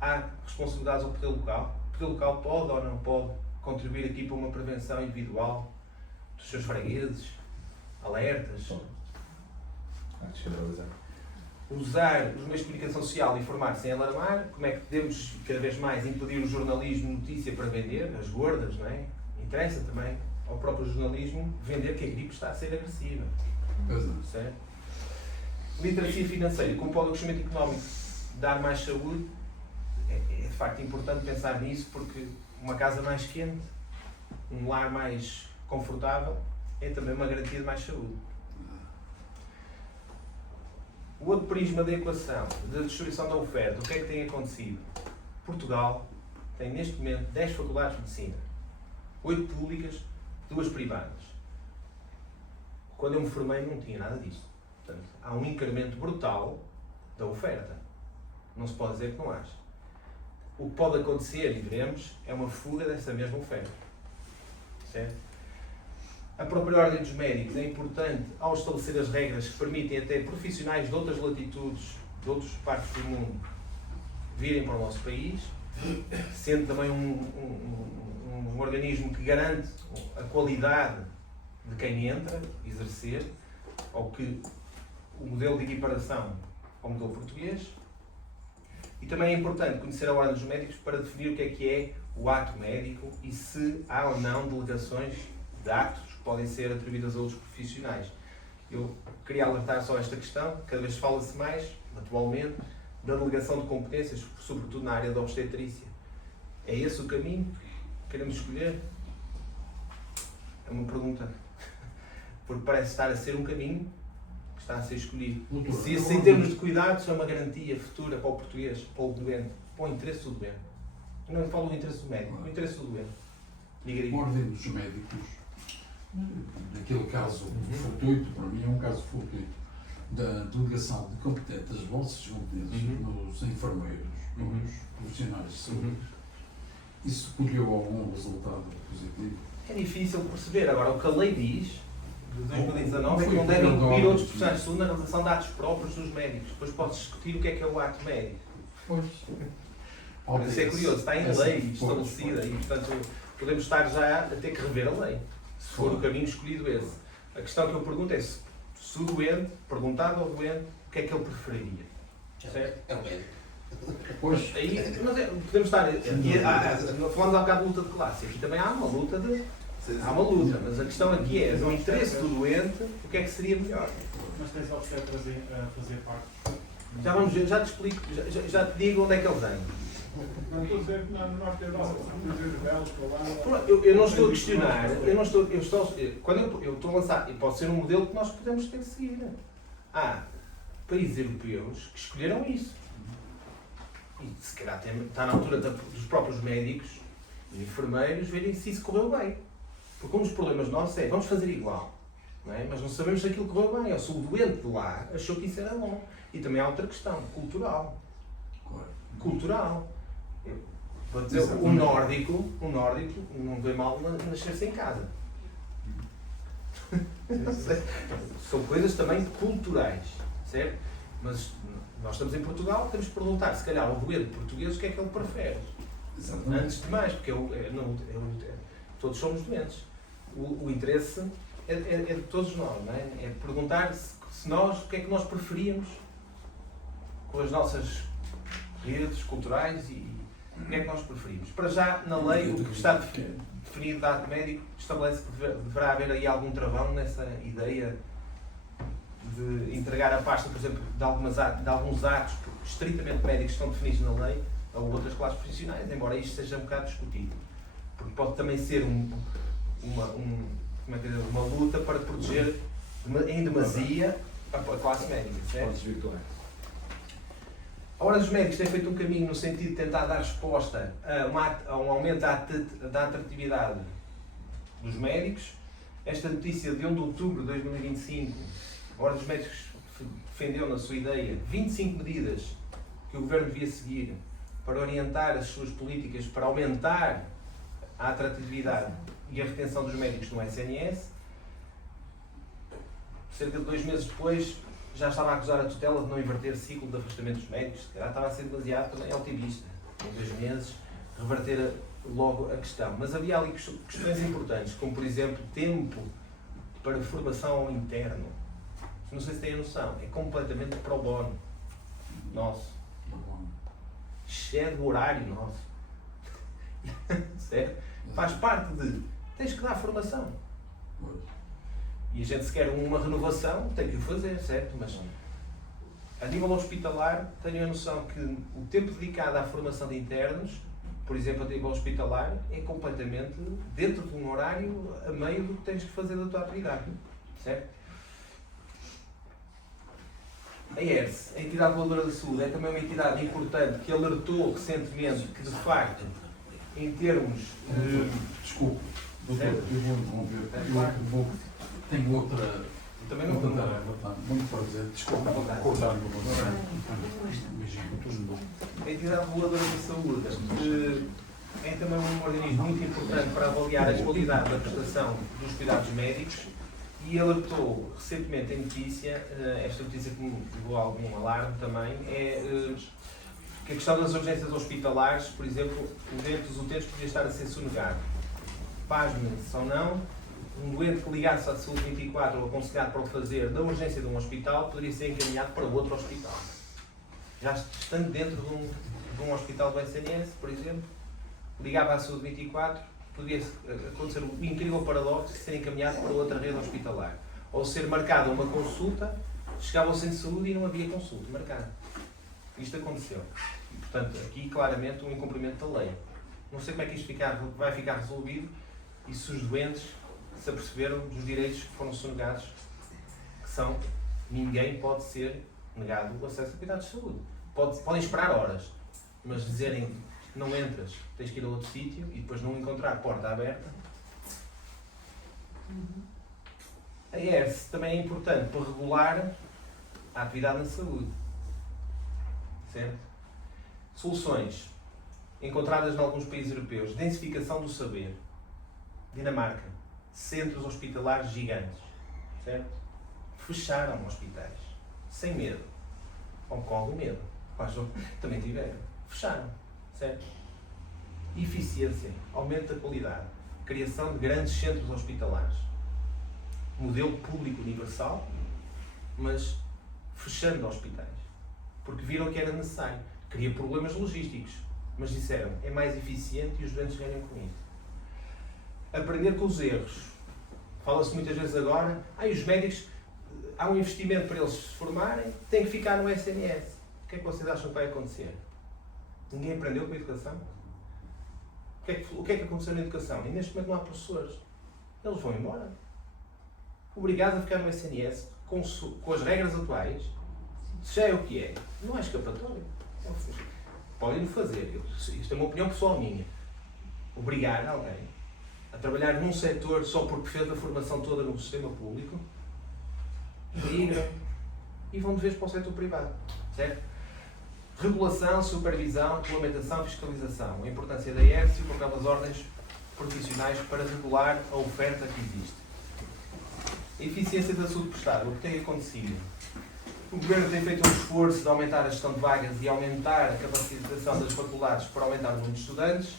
Há responsabilidades ao poder local? O poder local pode ou não pode contribuir aqui para uma prevenção individual dos seus fregueses? Alertas? Usar os meios de comunicação social e informar sem alarmar? Como é que podemos cada vez mais impedir o jornalismo notícia para vender? As gordas, não é? Interessa também ao próprio jornalismo vender que a gripe está a ser agressiva. Certo? Literacia financeira, como pode o crescimento económico dar mais saúde? É de facto importante pensar nisso, porque uma casa mais quente, um lar mais confortável, é também uma garantia de mais saúde. O outro prisma da equação, da distribuição da oferta, o que é que tem acontecido? Portugal tem neste momento 10 faculdades de medicina, 8 públicas, 2 privadas. Quando eu me formei não tinha nada disto. Portanto, há um incremento brutal da oferta. Não se pode dizer que não haja. O que pode acontecer, e veremos, é uma fuga dessa mesma oferta. Certo? A própria Ordem dos Médicos é importante ao estabelecer as regras que permitem até profissionais de outras latitudes, de outras partes do mundo, virem para o nosso país, sendo também um organismo que garante a qualidade de quem entra, exercer, ou que o modelo de equiparação ao modelo português. E também é importante conhecer a Ordem dos Médicos para definir o que é o ato médico e se há ou não delegações de atos que podem ser atribuídas a outros profissionais. Eu queria alertar só esta questão, cada vez fala-se mais, atualmente, da delegação de competências, sobretudo na área da obstetrícia. É esse o caminho que queremos escolher? É uma pergunta, porque parece estar a ser um caminho que está a ser escolhido. Doutor, Se isso, em termos de cuidados, é uma garantia futura para o português, para o doente, para o interesse do doente. Eu não falo do interesse do médico, o interesse do doente. Diga. A Ordem dos Médicos, naquele caso fortuito, para mim é um caso fortuito, da delegação de competentes das vossas competências nos enfermeiros, nos profissionais de saúde, isso colheu algum resultado positivo? É difícil perceber. Agora, o que a lei diz, de 2019, é que Foi não devem incluir perdão. outros profissionais de saúde na realização de atos próprios dos médicos. Depois pode-se discutir o que é o ato médico. Pois. Mas isso é curioso, está em Essa- lei pois, estabelecida e, portanto, podemos estar já a ter que rever a lei, se for o caminho escolhido esse. A questão que eu pergunto é se o doente, perguntado ao doente, o que é que ele preferiria. Certo? É um médico. Pois. Aí, mas podemos estar aqui, falamos há bocado de luta de classe, aqui também há uma luta há uma luta, mas a questão aqui é, no interesse do doente, o que é que seria melhor? Mas tens obstetras a fazer parte. Já vamos ver, já te explico, já te digo onde é que eles andam. Não estou a dizer que no norte da Europa, são os belos para lá. Eu não estou a questionar, quando eu estou a lançar, e pode ser um modelo que nós podemos ter que seguir. Há países europeus que escolheram isso. E se calhar está na altura dos próprios médicos e enfermeiros verem se isso correu bem. Porque um dos problemas nossos é, vamos fazer igual, não é? Mas não sabemos se aquilo correu bem, ou se o doente de lá achou que isso era bom. E também há outra questão, cultural. Cultural. Eu vou dizer, o nórdico não vê mal nascer-se em casa. São coisas também culturais, certo? Mas nós estamos em Portugal, temos que perguntar, se calhar, ao doente português o que é que ele prefere. Exatamente. Antes de mais, porque todos somos doentes. O interesse é de todos nós, não é? É perguntar se nós, o que é que nós preferíamos com as nossas redes culturais e o que é que nós preferimos. Para já, na lei, o que está definido de ato médico estabelece que deverá haver aí algum travão nessa ideia de entregar a pasta, por exemplo, de alguns atos estritamente médicos que estão definidos na lei a outras classes profissionais, embora isto seja um bocado discutido. Porque pode também ser uma luta para proteger em demasia a classe médica. Certo? A Ordem dos Médicos tem feito um caminho no sentido de tentar dar resposta a um aumento da atratividade dos médicos. Esta notícia de 1 de outubro de 2025, a Ordem dos Médicos defendeu na sua ideia 25 medidas que o Governo devia seguir para orientar as suas políticas para aumentar a atratividade e a retenção dos médicos no SNS. Cerca de 2 meses depois, já estava a acusar a tutela de não inverter ciclo de afastamento dos médicos. Se calhar estava a ser demasiado também otimista. Em 2 meses, reverter logo a questão. Mas havia ali questões importantes, como por exemplo, tempo para formação ao interno. Não sei se têm a noção, é completamente pro bono nosso. Excede o horário nosso. Certo? Faz parte de. Tens que dar formação. E a gente, se quer uma renovação, tem que o fazer, certo? Mas a nível hospitalar, tenho a noção que o tempo dedicado à formação de internos, por exemplo, a nível hospitalar, é completamente dentro de um horário a meio do que tens que fazer da tua atividade. Certo? A ERS, a Entidade Reguladora da Saúde, é também uma entidade importante que alertou recentemente que, de facto, em termos... Desculpe, doutor, eu vou interromper. Tenho outra também não Muito prazer. Desculpa, vou cortar no A entidade reguladora da saúde é também um organismo muito importante para avaliar a qualidade da prestação dos cuidados médicos e alertou recentemente em notícia, esta notícia que me levou a algum alarme também, é que a questão das urgências hospitalares, por exemplo, o direito dos utentes podia estar a ser sonegado. Pasme-se ou não, um doente que ligasse à Saúde 24 ou aconselhado para o fazer da urgência de um hospital poderia ser encaminhado para outro hospital. Já estando dentro de um hospital do SNS, por exemplo, ligava à Saúde 24, podia acontecer o incrível paradoxo de ser encaminhado para outra rede hospitalar. Ou ser marcada uma consulta, chegava ao centro de saúde e não havia consulta marcada. Isto aconteceu. E, portanto, aqui claramente um incumprimento da lei. Não sei como é que isto vai ficar resolvido e se os doentes se aperceberam dos direitos que foram sonegados, que são, ninguém pode ser negado o acesso a cuidados de saúde. Podem esperar horas, mas dizerem não entras, tens que ir a outro sítio e depois não encontrar porta aberta. A ERS também é importante para regular a atividade na saúde. Certo? Soluções encontradas em alguns países europeus. Densificação do saber. Dinamarca. Centros hospitalares gigantes. Certo? Fecharam hospitais. Sem medo. Hong Kong, medo. Também tiveram. Fecharam. Certo? Eficiência. Aumento da qualidade. Criação de grandes centros hospitalares. Modelo público universal, mas fechando hospitais. Porque viram que era necessário. Cria problemas logísticos. Mas disseram, é mais eficiente e os doentes ganham com isso. Aprender com os erros. Fala-se muitas vezes agora, os médicos, há um investimento para eles se formarem, têm que ficar no SNS. O que é que vocês acham que vai acontecer? Ninguém aprendeu com a educação? O que é que aconteceu na educação? E neste momento não há professores. Eles vão embora. Obrigados a ficar no SNS com as regras atuais. Se já é o que é, não é escapatório. Podem fazer. Isto é uma opinião pessoal minha. Obrigar alguém a trabalhar num setor só porque fez a formação toda no sistema público, migram e vão de vez para o setor privado. Certo? Regulação, supervisão, regulamentação, fiscalização. A importância da ERS e o papel das ordens profissionais para regular a oferta que existe. A eficiência da saúde prestada. O que tem acontecido? O Governo tem feito um esforço de aumentar a gestão de vagas e aumentar a capacitação das faculdades para aumentar o número de estudantes.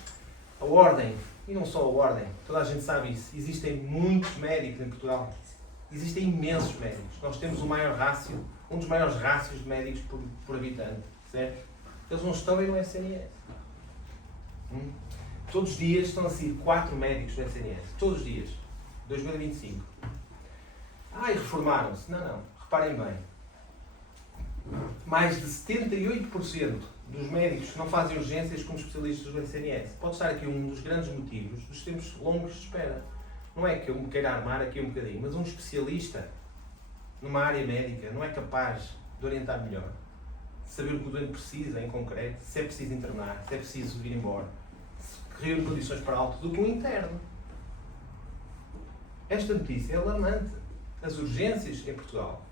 A ordem, e não só a ordem, toda a gente sabe isso, existem muitos médicos em Portugal. Existem imensos médicos. Nós temos o maior rácio, um dos maiores rácios de médicos por habitante. Certo? Eles não estão aí no SNS. Todos os dias estão a sair 4 médicos do SNS. Todos os dias. 2025. E reformaram-se. Não. Reparem bem. Mais de 78% dos médicos não fazem urgências como especialistas do SNS. Pode estar aqui um dos grandes motivos dos tempos longos de espera. Não é que eu me queira armar aqui um bocadinho, mas um especialista numa área médica não é capaz de orientar melhor. Saber o que o doente precisa em concreto, se é preciso internar, se é preciso vir embora, se reúne condições para alto, do que um interno. Esta notícia é alarmante. As urgências em Portugal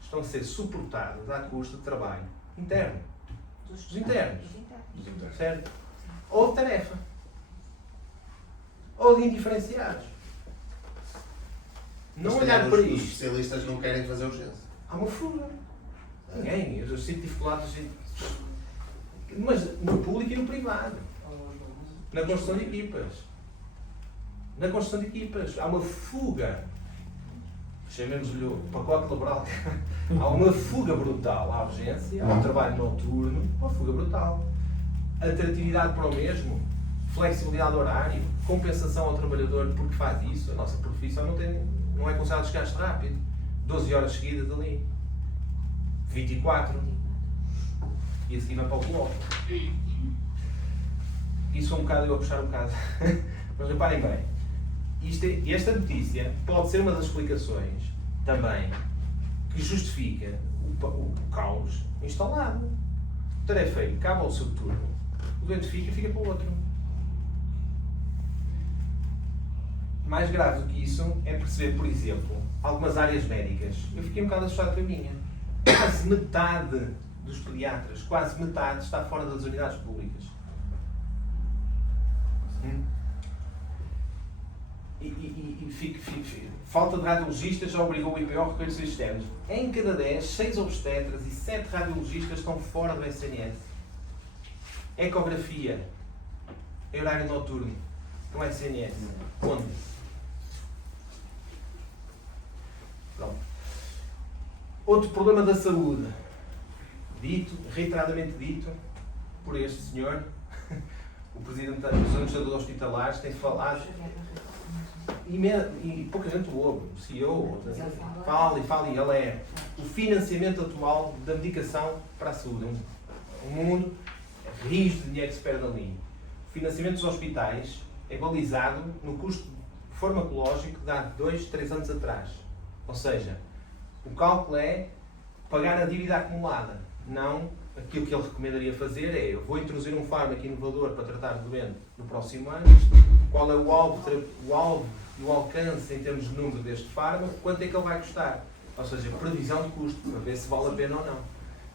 estão a ser suportadas à custa de trabalho interno. Dos internos. Certo? Ou de tarefa. Ou de indiferenciados. Não olhar para Os isto. especialistas não querem fazer urgência. Há uma fuga. Ninguém. Eu sinto dificuldades. Mas no público e no privado. Na construção de equipas. Na construção de equipas. Há uma fuga. Chamemos-lhe o pacote laboral. Há uma fuga brutal à urgência, ao trabalho noturno, uma fuga brutal. Atratividade para o mesmo, flexibilidade horário, compensação ao trabalhador porque faz isso. A nossa profissão não é considerado desgaste rápido. 12 horas seguidas ali. 24. E a seguir vai para o bloco. Isso é um bocado eu a puxar um bocado. Mas reparem bem. Esta notícia pode ser uma das explicações também que justifica o caos instalado. O tarefeiro acaba o seu turno, o doente fica para o outro. Mais grave do que isso é perceber, por exemplo, algumas áreas médicas. Eu fiquei um bocado assustado com a minha. Quase metade dos pediatras, quase metade, está fora das unidades públicas. Falta de radiologistas já obrigou o IPO a recolher os externos. Em cada 10, 6 obstetras e 7 radiologistas estão fora do SNS. Ecografia, horário noturno, no SNS. Onde? Pronto. Outro problema da saúde, dito, reiteradamente dito, por este senhor, o Presidente dos Administradores Hospitalares, tem falado, e pouca gente o ouve, o CEO, fala, e ele é o financiamento atual da medicação para a saúde. Um mundo rios de dinheiro que se perde ali. O financiamento dos hospitais é balizado no custo farmacológico de há 2, 3 anos atrás. Ou seja, o cálculo é pagar a dívida acumulada, não aquilo que ele recomendaria fazer é: eu vou introduzir um fármaco inovador para tratar o doente no próximo ano, qual é o alvo e o alcance em termos de número deste fármaco, quanto é que ele vai custar? Ou seja, previsão de custo, para ver se vale a pena ou não.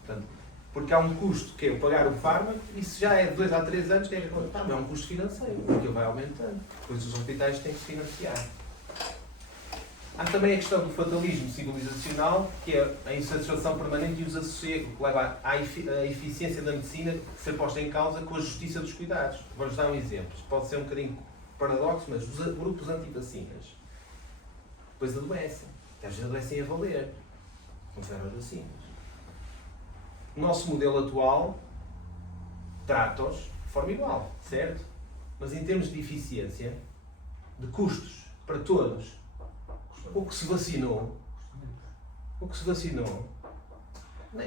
Portanto, porque há um custo que é eu pagar o fármaco, e se já é de 2 a 3 anos, que é é um custo financeiro, porque ele vai aumentando. Depois os hospitais têm que se financiar. Há também a questão do fatalismo civilizacional, que é a insatisfação permanente e o desassossego, que leva à eficiência da medicina ser posta em causa com a justiça dos cuidados. Vou-vos dar um exemplo. Pode ser um bocadinho paradoxo, mas os grupos anti-vacinas depois adoecem. Às vezes adoecem a valer. Não tiveram as vacinas. O nosso modelo atual trata-os de forma igual, certo? Mas em termos de eficiência, de custos para todos, o que se vacinou, eu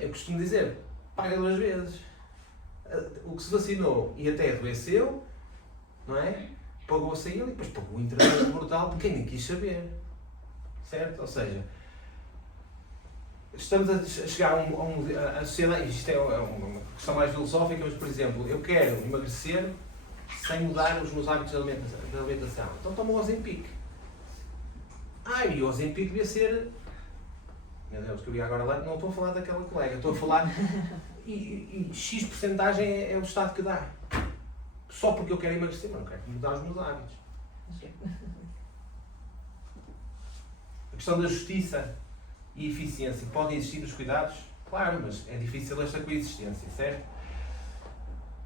costumo dizer, paga 2 vezes. O que se vacinou e até adoeceu, não é? Pagou a saída e depois pagou o interesse brutal de quem nem quis saber. Certo? Ou seja, estamos a chegar a sociedade, isto é uma questão mais filosófica, mas por exemplo, eu quero emagrecer sem mudar os meus hábitos de alimentação. Então tomo o Ozempic. E o Ozempic devia ser... Meu Deus, que eu vi agora lá, não estou a falar daquela colega, estou a falar... E X porcentagem é o Estado que dá. Só porque eu quero emagrecer, mas não quero mudar os meus hábitos. A questão da justiça e eficiência. Podem existir nos cuidados? Claro, mas é difícil esta coexistência, certo?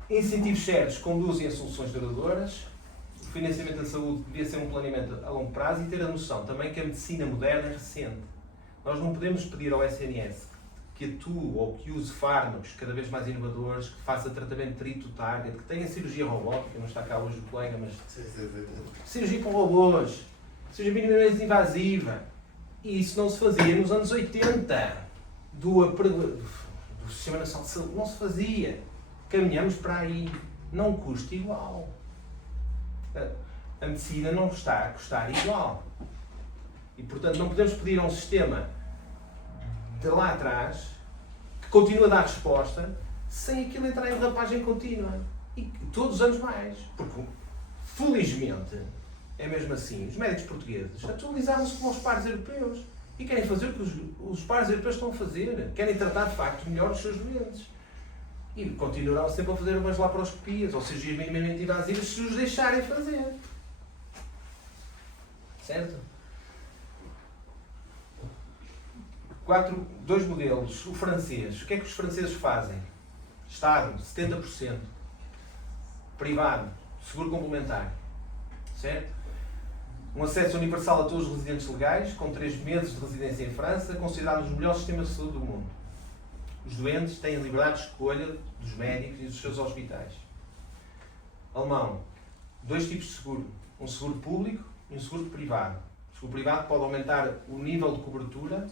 Incentivos certos conduzem a soluções duradouras. O financiamento da saúde devia ser um planeamento a longo prazo e ter a noção também que a medicina moderna é recente. Nós não podemos pedir ao SNS que atue ou que use fármacos cada vez mais inovadores, que faça tratamento treat-to-target, que tenha cirurgia robótica, não está cá hoje o colega, mas cirurgia com robôs, cirurgia minimamente invasiva. E isso não se fazia nos anos 80 do Sistema Nacional de Saúde, não se fazia. Caminhamos para aí, não custa igual. A medicina não está a custar igual. E portanto não podemos pedir a um sistema de lá atrás que continue a dar resposta sem aquilo entrar em derrapagem contínua. E todos os anos mais. Porque, felizmente, é mesmo assim, os médicos portugueses atualizaram-se como os pares europeus e querem fazer o que os pares europeus estão a fazer. Querem tratar, de facto, melhor os seus doentes. E continuarão sempre a fazer umas laparoscopias ou cirurgias minimamente invasivas se os deixarem fazer. Certo? 2 modelos. O francês. O que é que os franceses fazem? Estado, 70%. Privado, seguro complementar. Certo? Um acesso universal a todos os residentes legais, com 3 meses de residência em França, considerado um dos melhores sistemas de saúde do mundo. Os doentes têm a liberdade de escolha dos médicos e dos seus hospitais. Alemão. 2 tipos de seguro. Um seguro público e um seguro privado. O seguro privado pode aumentar o nível de cobertura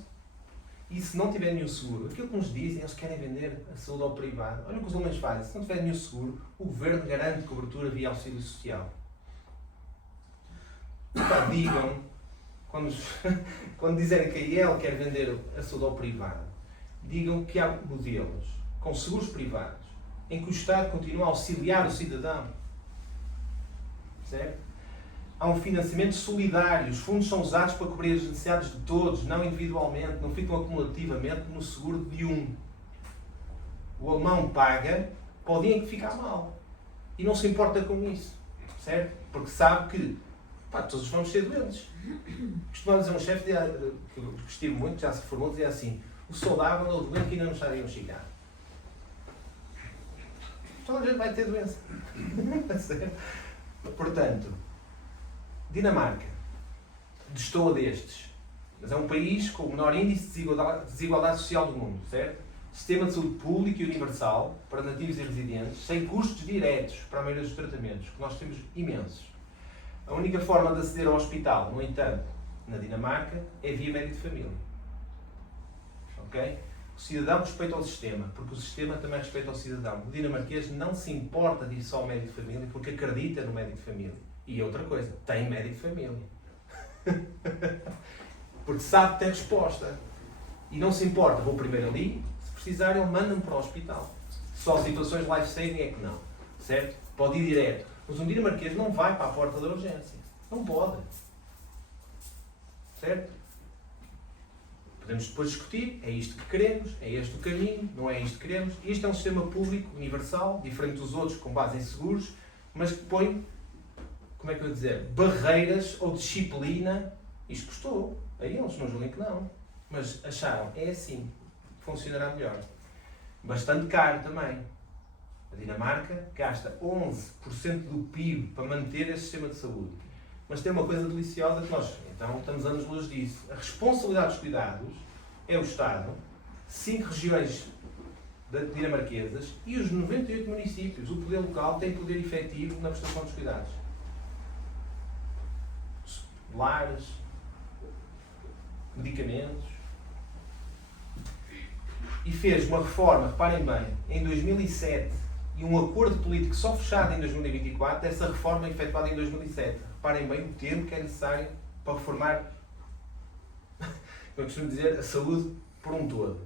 e se não tiver nenhum seguro, aquilo que nos dizem, eles querem vender a saúde ao privado. Olha o que os alemães fazem. Se não tiver nenhum seguro, o governo garante cobertura via auxílio social. Digam, quando dizerem que a IEL quer vender a saúde ao privado, digam que há modelos com seguros privados em que o Estado continua a auxiliar o cidadão. Certo? há um financiamento solidário. Os fundos são usados para cobrir as necessidades de todos, não individualmente, não ficam acumulativamente no seguro de um. O alemão paga para o dia em que ficar mal. E não se importa com isso, certo? Porque sabe que todos vamos ser doentes. Costumava dizer um chefe que eu estive muito, já se formou, dizia assim: o saudável é o doente que ainda não está a chegar. Toda a gente vai ter doença. Portanto, Dinamarca destoa destes, mas é um país com o menor índice de desigualdade social do mundo, certo? Sistema de saúde público e universal para nativos e residentes, sem custos diretos para a maioria dos tratamentos, que nós temos imensos. A única forma de aceder ao hospital, no entanto, na Dinamarca, é via médico de família. Ok? O cidadão respeita o sistema, porque o sistema também respeita o cidadão. O dinamarquês não se importa de ir só ao médico de família, porque acredita no médico de família. E outra coisa, tem médico de família. Porque sabe que tem resposta. E não se importa, vou primeiro ali, se precisar ele manda-me para o hospital. Só situações life-saving é que não. Certo? Pode ir direto. Mas um dinamarquês não vai para a porta da urgência. Não pode. Certo? Podemos depois discutir, é isto que queremos, é este o caminho, não é isto que queremos. Isto é um sistema público, universal, diferente dos outros, com base em seguros, mas que põe, como é que eu vou dizer, barreiras ou disciplina. Isto custou. A eles, não julguem que não. Mas acharam, é assim, funcionará melhor. Bastante caro também. A Dinamarca gasta 11% do PIB para manter esse sistema de saúde. Mas tem uma coisa deliciosa que nós, então, estamos anos-luz disso. A responsabilidade dos cuidados é o Estado, 5 regiões dinamarquesas e os 98 municípios. O poder local tem poder efetivo na prestação dos cuidados. Lares, medicamentos. E fez uma reforma, reparem bem, em 2007 e um acordo político só fechado em 2024, dessa reforma efetuada em 2007. Reparem bem o tempo que é necessário para reformar, eu costumo dizer, a saúde por um todo.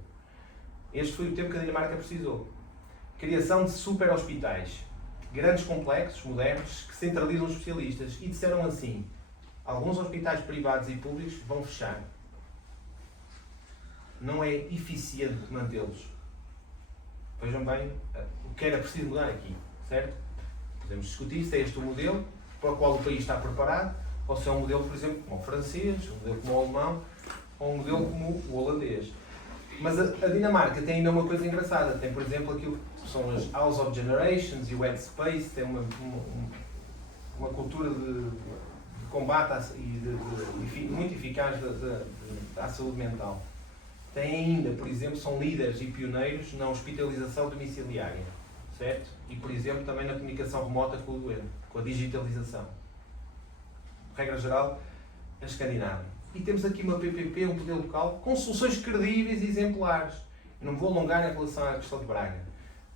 Este foi o tempo que a Dinamarca precisou. Criação de super hospitais, grandes complexos, modernos, que centralizam os especialistas. E disseram assim, alguns hospitais privados e públicos vão fechar. Não é eficiente mantê-los. Vejam bem o que era preciso mudar aqui, certo? Podemos discutir se é este o modelo para o qual o país está preparado, ou se é um modelo, por exemplo, como o francês, um modelo como o alemão, ou um modelo como o holandês. Mas a Dinamarca tem ainda uma coisa engraçada. Tem, por exemplo, aquilo que são as House of Generations e o Headspace, tem uma cultura de combate muito eficaz à saúde mental. Tem ainda, por exemplo, são líderes e pioneiros na hospitalização domiciliária, certo? E, por exemplo, também na comunicação remota com o doente, com a digitalização. Regra geral, a Escandinávia. E temos aqui uma PPP, um poder local, com soluções credíveis e exemplares. Eu não me vou alongar em relação à questão de Braga.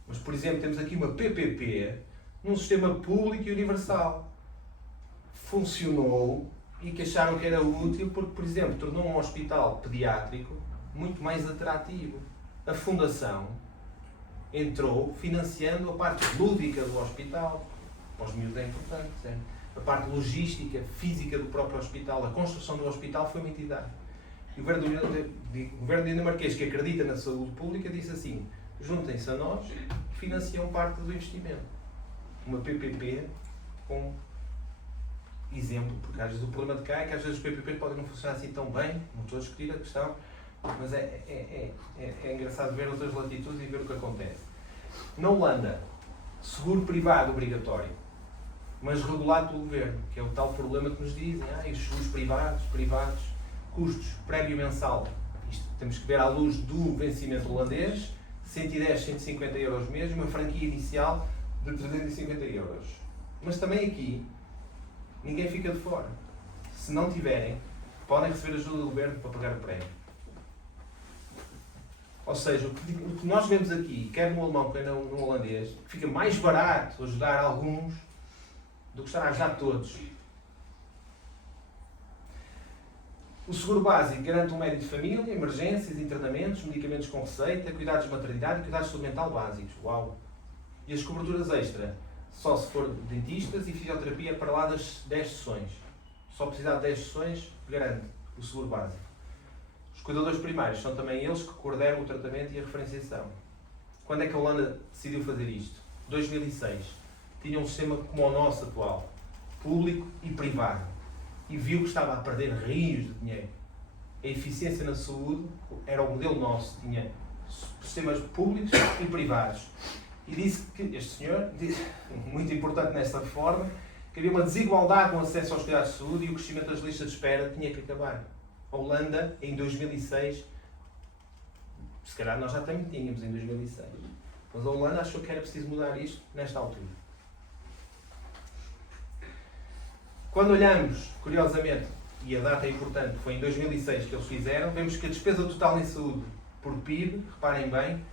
Mas, por exemplo, temos aqui uma PPP num sistema público e universal. Funcionou e que acharam que era útil porque, por exemplo, tornou um hospital pediátrico muito mais atrativo. A Fundação entrou financiando a parte lúdica do hospital. Para os miúdos é importante, certo? A parte logística, física do próprio hospital, a construção do hospital foi uma entidade. E o governo dinamarquês, que acredita na saúde pública, disse assim, juntem-se a nós, financiam parte do investimento. Uma PPP com exemplo, porque às vezes o problema de cá é que às vezes os PPP podem não funcionar assim tão bem, não estou a discutir a questão, mas é engraçado ver outras latitudes e ver o que acontece. Na Holanda, seguro privado obrigatório, mas regulado pelo governo, que é o tal problema que nos dizem, os seguros privados, custos, prémio mensal. Isto temos que ver à luz do vencimento holandês, 110, 150 euros mês, uma franquia inicial de 350 euros. Mas também aqui, ninguém fica de fora. Se não tiverem, podem receber ajuda do governo para pagar o prémio. Ou seja, o que nós vemos aqui, quer no alemão, quer no holandês, fica mais barato ajudar alguns do que estar a ajudar todos. O seguro básico garante um médico de família, emergências, internamentos, medicamentos com receita, cuidados de maternidade e cuidados de saúde mental básicos. Uau! E as coberturas extra, só se for dentistas e fisioterapia para lá das 10 sessões. só precisar de 10 sessões, garante o seguro básico. Os cuidadores primários são também eles que coordenam o tratamento e a referenciação. Quando é que a Holanda decidiu fazer isto? 2006. Tinha um sistema como o nosso atual, público e privado, e viu que estava a perder rios de dinheiro. A eficiência na saúde era o modelo nosso, tinha sistemas públicos e privados. E disse que, este senhor, disse, muito importante nesta reforma, que havia uma desigualdade no acesso aos cuidados de saúde e o crescimento das listas de espera tinha que acabar. A Holanda, em 2006, se calhar nós já também tínhamos em 2006, mas a Holanda achou que era preciso mudar isto nesta altura. Quando olhamos, curiosamente, e a data é importante, foi em 2006 que eles fizeram, vemos que a despesa total em saúde por PIB, reparem bem,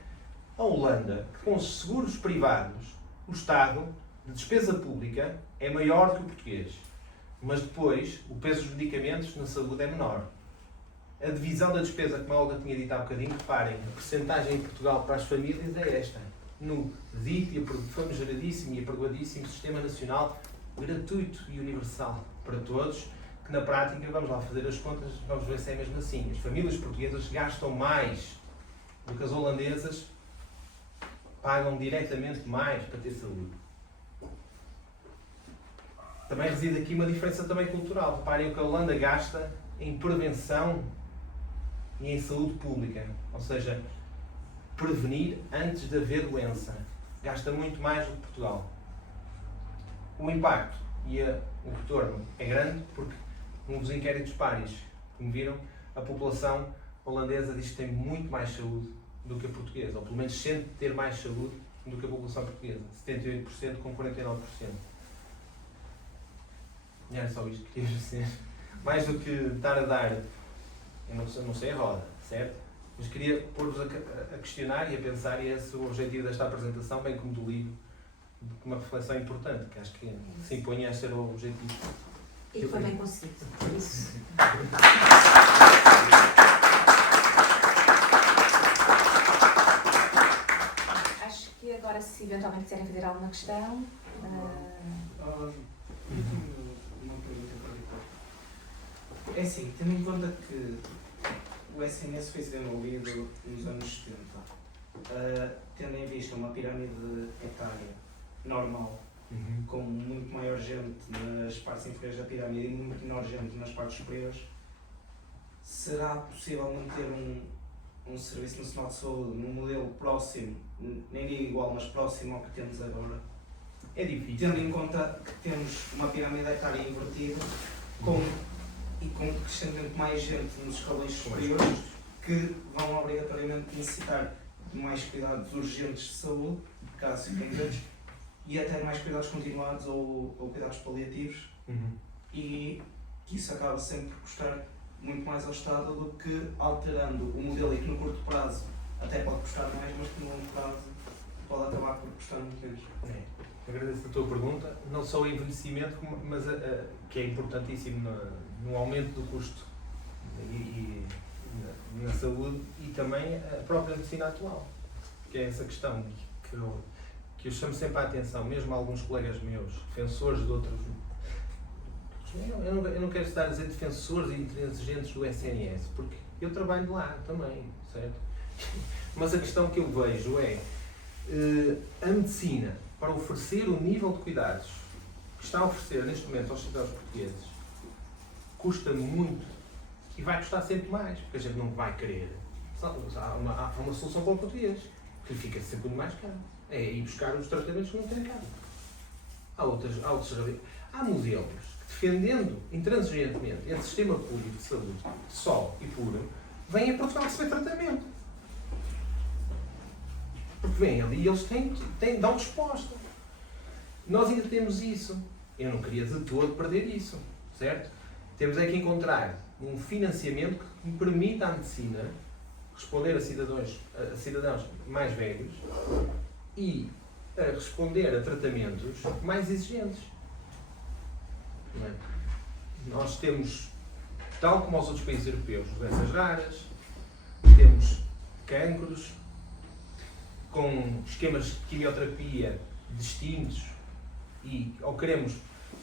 a Holanda, com os seguros privados, o Estado, de despesa pública, é maior que o português. Mas depois, o peso dos medicamentos na saúde é menor. A divisão da despesa, como a Olga tinha dito há bocadinho, reparem, a percentagem em Portugal para as famílias é esta. No dito e famigeradíssimo e apregoadíssimo Sistema Nacional gratuito e universal para todos, que na prática, vamos lá fazer as contas, vamos ver se é mesmo assim. As famílias portuguesas gastam mais do que as holandesas, pagam diretamente mais para ter saúde. Também reside aqui uma diferença também cultural. Reparem o que a Holanda gasta em prevenção e em saúde pública. Ou seja, prevenir antes de haver doença. Gasta muito mais do que Portugal. O impacto e o retorno é grande porque, num dos inquéritos páreos, como viram, a população holandesa diz que tem muito mais saúde do que a portuguesa, ou pelo menos sente ter mais saúde do que a população portuguesa. 78% com 49%. Não era só isto que queria dizer. Mais do que estar a dar, eu não sei a roda, certo? Mas queria pôr-vos a questionar e a pensar, e esse é o objetivo desta apresentação, bem como do livro, de uma reflexão importante, que acho que se impõe a ser o objetivo. E foi bem conseguido. Isso. Acho que agora, se eventualmente quiserem fazer alguma questão. Uma pergunta para. É assim, tendo em conta que o SNS foi desenvolvido nos anos 70, tendo em vista uma pirâmide etária normal, com muito maior gente nas partes inferiores da pirâmide e muito menor gente nas partes superiores, será possível manter um Serviço Nacional de Saúde num modelo próximo, nem digo igual, mas próximo ao que temos agora? É difícil. Tendo em conta que temos uma pirâmide etária invertida e com crescentemente mais gente nos escalões superiores que vão obrigatoriamente necessitar de mais cuidados urgentes de saúde, caso fiquem doentes, e até mais cuidados continuados ou cuidados paliativos, e que isso acaba sempre por custar muito mais ao Estado do que alterando o modelo, e que no curto prazo até pode custar mais, mas que no longo prazo pode acabar por custar muito menos. Agradeço a tua pergunta. Não só o envelhecimento, mas que é importantíssimo no aumento do custo e na saúde, e também a própria medicina atual, que é essa questão que eu chamo sempre a atenção, mesmo alguns colegas meus, defensores de outros. Eu não quero estar a dizer defensores e intransigentes do SNS, porque eu trabalho lá também, certo? Mas a questão que eu vejo é a medicina, para oferecer o nível de cuidados que está a oferecer neste momento aos cidadãos portugueses, custa muito e vai custar sempre mais, porque a gente não vai querer. Há uma solução para o português, que lhe fica sempre muito mais caro. É ir buscar os tratamentos que não têm cá. Há modelos que, defendendo intransigentemente esse sistema público de saúde, só e puro, vêm a Portugal receber tratamento. Porque vêm ali e eles dão resposta. Nós ainda temos isso. Eu não queria de todo perder isso, certo? Temos é que encontrar um financiamento que me permita à medicina responder a cidadãos mais velhos e a responder a tratamentos mais exigentes. Não é? Nós temos, tal como aos outros países europeus, doenças raras, temos cancros, com esquemas de quimioterapia distintos, ou queremos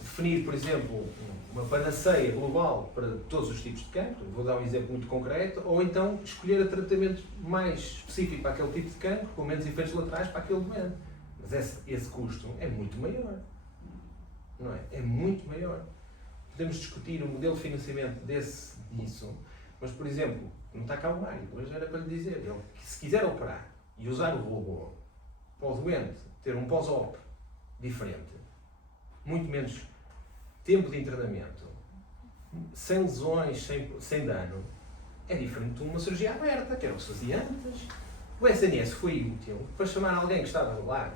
definir, por exemplo, uma panaceia global para todos os tipos de cancro, vou dar um exemplo muito concreto, ou então escolher o tratamento mais específico para aquele tipo de cancro, com menos efeitos laterais para aquele doente. Mas esse custo é muito maior, não é? É muito maior. Podemos discutir o modelo de financiamento disso, mas, por exemplo, não está cá o Mário, hoje era para lhe dizer, ele, que se quiser operar e usar o robô para o doente ter um pós-op diferente, muito menos tempo de internamento, sem lesões, sem dano, é diferente de uma cirurgia aberta, que era o que se fazia antes. O SNS foi útil para chamar alguém que estava do lado,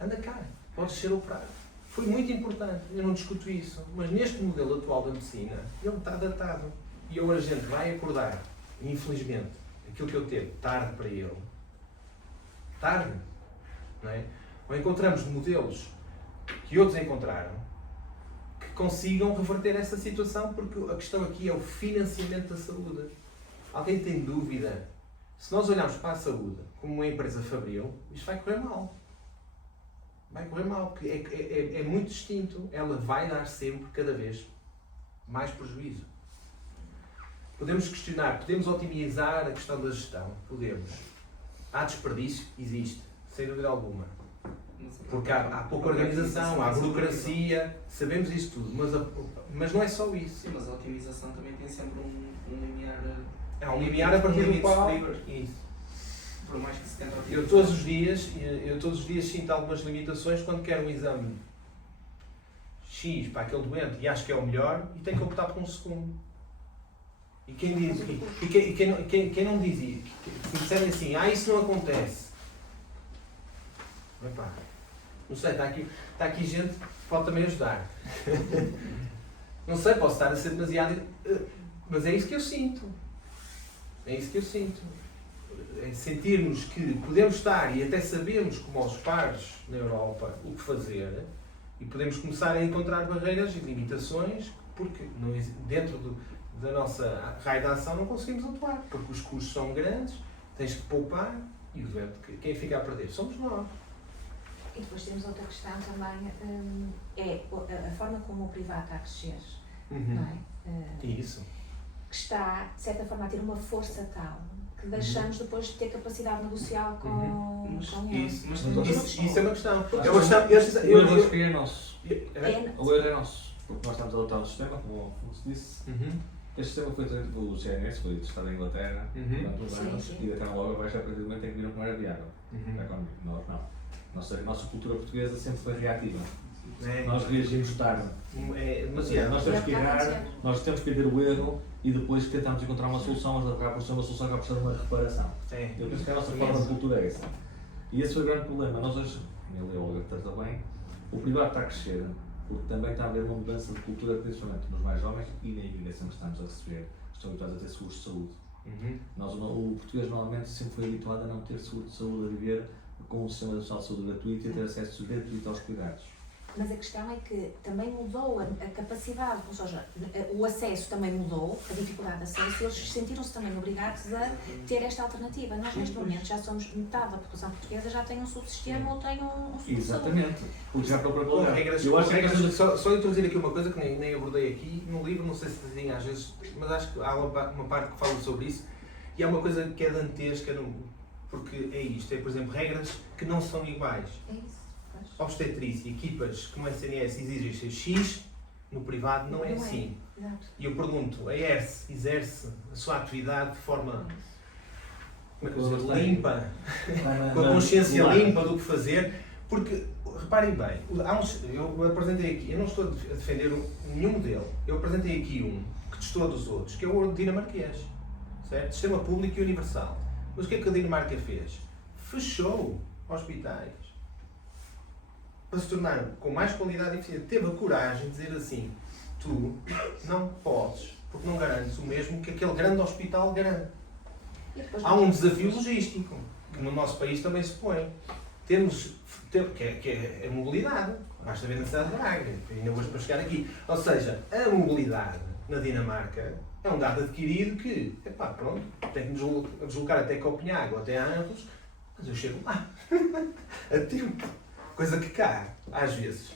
anda cá, podes ser operado. Foi muito importante, eu não discuto isso, mas neste modelo atual da medicina, ele está datado. E hoje a gente vai acordar, infelizmente, aquilo que eu teve, tarde para ele. Tarde, não é? Ou encontramos modelos que outros encontraram, que consigam reverter essa situação, porque a questão aqui é o financiamento da saúde. Alguém tem dúvida? Se nós olharmos para a saúde como uma empresa fabril, isto vai correr mal. Vai correr mal, porque é muito distinto. Ela vai dar sempre, cada vez, mais prejuízo. Podemos questionar, podemos otimizar a questão da gestão, podemos. Há desperdício? Existe, sem dúvida alguma. Porque há pouca organização, há burocracia, sabemos isso tudo, mas não é só isso. Sim, mas a otimização também tem sempre um limiar. É um limiar a partir do qual... Isso. Por mais que se tente otimizar. Eu todos os dias sinto algumas limitações quando quero um exame X para aquele doente e acho que é o melhor e tenho que optar por um segundo. E quem diz, quem não diz isso, se disserem assim, isso não acontece. Epá, não sei, está aqui gente que pode também ajudar. Não sei, posso estar a ser demasiado... Mas é isso que eu sinto. É isso que eu sinto. É sentirmos que podemos estar e até sabemos, como aos pares na Europa, o que fazer e podemos começar a encontrar barreiras e limitações porque dentro da nossa raio de ação não conseguimos atuar, porque os custos são grandes, tens que poupar e o doente, quem fica a perder somos nós. E depois temos outra questão também, é a forma como o privado está a crescer, não é? Isso. Que está, de certa forma, a ter uma força tal que deixamos depois de ter capacidade negocial com ele. Isso é uma questão. O erro aqui é nosso. É- O erro é nosso. Porque nós estamos a adotar um sistema, como se disse. Este sistema foi trazido pelo GNS, foi testado em Inglaterra durante uns anos Sim. e deram logo abaixo a partir do momento em que viram que não era viável. A economia. Nós não. Nossa cultura portuguesa sempre foi reativa. Nós reagimos tarde. Nós temos que errar, nós temos que ver o erro e depois tentamos encontrar uma solução, mas acaba por ser uma solução que acaba por ser uma reparação. Eu penso que a nossa forma de cultura é essa. E esse foi o grande problema. Nós hoje, ele e a Olga trata bem, o privado está a crescer, porque também está a haver uma mudança de cultura, principalmente nos mais jovens e na imigração que estamos a receber. Estão habituados a ter seguros de saúde. O português normalmente sempre foi habituado a não ter seguro de saúde, a viver com um sistema de saúde gratuito e a ter acesso gratuito aos cuidados. Mas a questão é que também mudou a capacidade, ou seja, o acesso também mudou, a dificuldade de acesso, e eles sentiram-se também obrigados a ter esta alternativa. Nós, neste momento, já somos metade da população portuguesa, já tem um subsistema ou tem um seguro de saúde. Exatamente. Porque já procura Com regras, Eu acho que só introduzir aqui uma coisa que nem abordei aqui no livro, não sei se dizem às vezes, mas acho que há uma parte que fala sobre isso e há uma coisa que é dantesca, porque é isto, é por exemplo regras que não são iguais. É isso. Obstetrícia, equipas que no SNS exigem ser X, no privado não é assim. Exato. E eu pergunto, a ERSE exerce a sua atividade de forma limpa, com a consciência limpa do que fazer, porque, reparem bem, eu apresentei aqui, eu não estou a defender nenhum modelo, eu apresentei aqui um que testou dos outros, que é o dinamarquês, certo? Sistema público e universal. Mas o que é que a Dinamarca fez? Fechou hospitais para se tornar com mais qualidade e eficiência. Teve a coragem de dizer assim, tu não podes, porque não garantes o mesmo que aquele grande hospital garante. Há um desafio logístico, que no nosso país também se põe. Que é a mobilidade. Basta ver na cidade de Braga, ainda hoje para chegar aqui. Ou seja, a mobilidade na Dinamarca é um dado adquirido que, pronto, tenho que me deslocar até Copenhague ou até Aarhus, mas eu chego lá, a tempo. Coisa que cá, às vezes,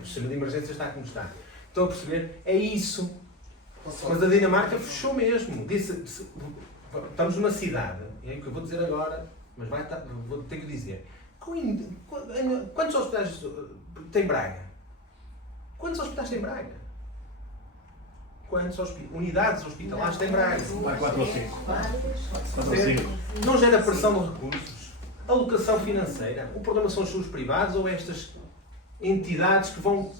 O sistema de emergência está como está. Estão a perceber? É isso. Mas a Dinamarca fechou mesmo. Estamos numa cidade, é o que eu vou dizer agora, mas vou ter que dizer. Quantos hospitais tem Braga? Quantos hospitais tem Braga? Quantas unidades hospitalares tem Braga? 4 ou 5. 4 ou 5. Não gera pressão de recursos. Alocação financeira. O problema são os seguros privados ou estas entidades que vão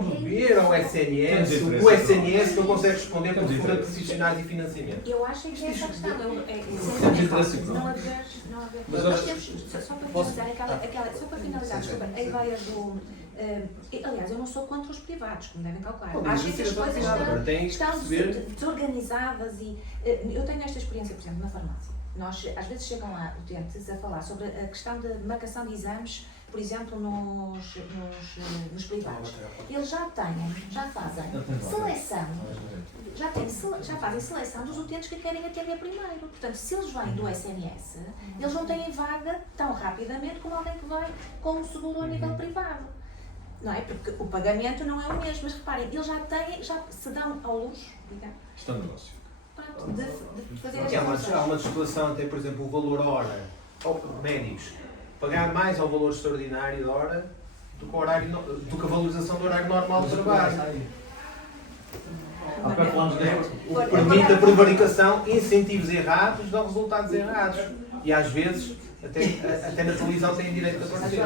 beber ao SNS, o SNS não consegue responder por falta de profissionais e financiamento. Eu acho que é essa a questão. Não haver. Nós temos, só para finalizar, desculpa, a ideia do. Aliás, eu não sou contra os privados, como devem calcular. Acho que as coisas estão desorganizadas e. Eu tenho esta experiência, por exemplo, na farmácia. Às vezes chegam lá utentes a falar sobre a questão de marcação de exames, por exemplo, nos privados. Eles já fazem seleção, já fazem seleção dos utentes que querem atender primeiro. Portanto, se eles vêm do SNS, eles não têm vaga tão rapidamente como alguém que vai com um seguro a nível privado. Não é? Porque o pagamento não é o mesmo, mas reparem, eles já se dão ao luxo, digamos. Isto é um negócio. De fazer Há uma situação, até por exemplo, o valor hora, médicos, pagar mais ao valor extraordinário de hora do que a valorização do horário normal de trabalho. O que permite a prevaricação, incentivos errados dão resultados errados. E às vezes, até na televisão têm direito a aparecer.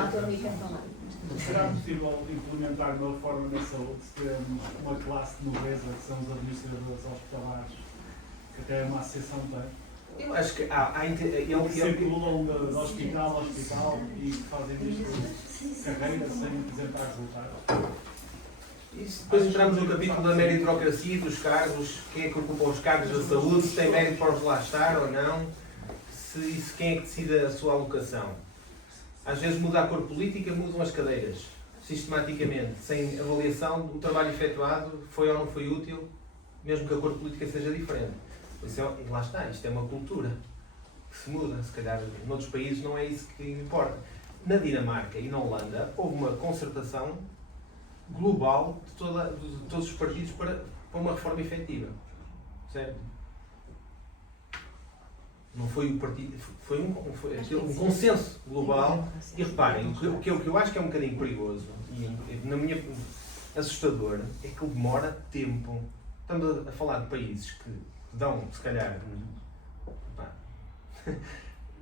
Será possível implementar uma reforma na saúde se temos uma classe de nobreza que são os administradores hospitalares, que até uma associação tem? Eu acho que que circulam de hospital a hospital e que fazem disto carreira sem apresentar resultados. Depois entramos no capítulo da meritocracia, dos cargos, quem é que ocupa os cargos da saúde, se tem mérito para os lá estar ou não, quem é que decide a sua alocação. Às vezes muda a cor política, mudam as cadeiras, sistematicamente, sem avaliação do trabalho efetuado, foi ou não foi útil, mesmo que a cor política seja diferente. E lá está, isto é uma cultura que se muda, se calhar noutros países não é isso que importa. Na Dinamarca e na Holanda houve uma concertação global de todos os partidos para uma reforma efetiva, certo? Não foi um partido, foi um consenso global. E reparem, o que eu acho que é um bocadinho perigoso e na minha assustador é que demora tempo. Estamos a falar de países que dão, se calhar,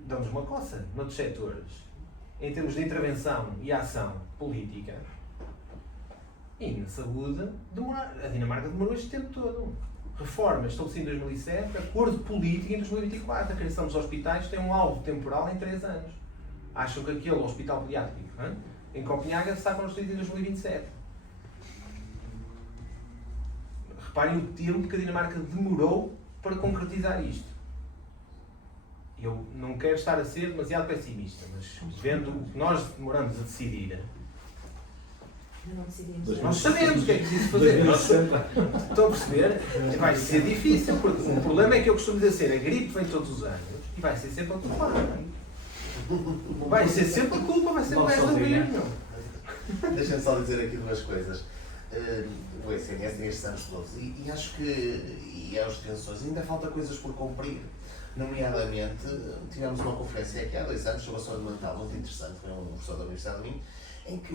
dão-nos uma coça noutros setores, em termos de intervenção e ação política. E na saúde, a Dinamarca demorou este tempo todo. Reforma estabelecida em 2007, acordo político em 2024. A criação dos hospitais tem um alvo temporal em 3 anos. Acham que aquele hospital pediátrico em Copenhaga está construído em 2027. Reparem o tempo que a Dinamarca demorou para concretizar isto. Eu não quero estar a ser demasiado pessimista, mas vendo o que nós demoramos a decidir, nós sabemos o que é preciso fazer. Estão a perceber? Vai ser difícil, porque o problema é que eu costumo dizer, a gripe vem todos os anos e vai ser sempre a culpa. Vai ser sempre a culpa, vai ser o resto do governo. Deixem-me só dizer aqui 2 coisas. O SNS tem estes anos todos e acho que, e aos tensões, ainda falta coisas por cumprir. Nomeadamente, tivemos uma conferência aqui há 2 anos sobre a saúde mental, muito interessante, foi um professor da Universidade de Minho, em que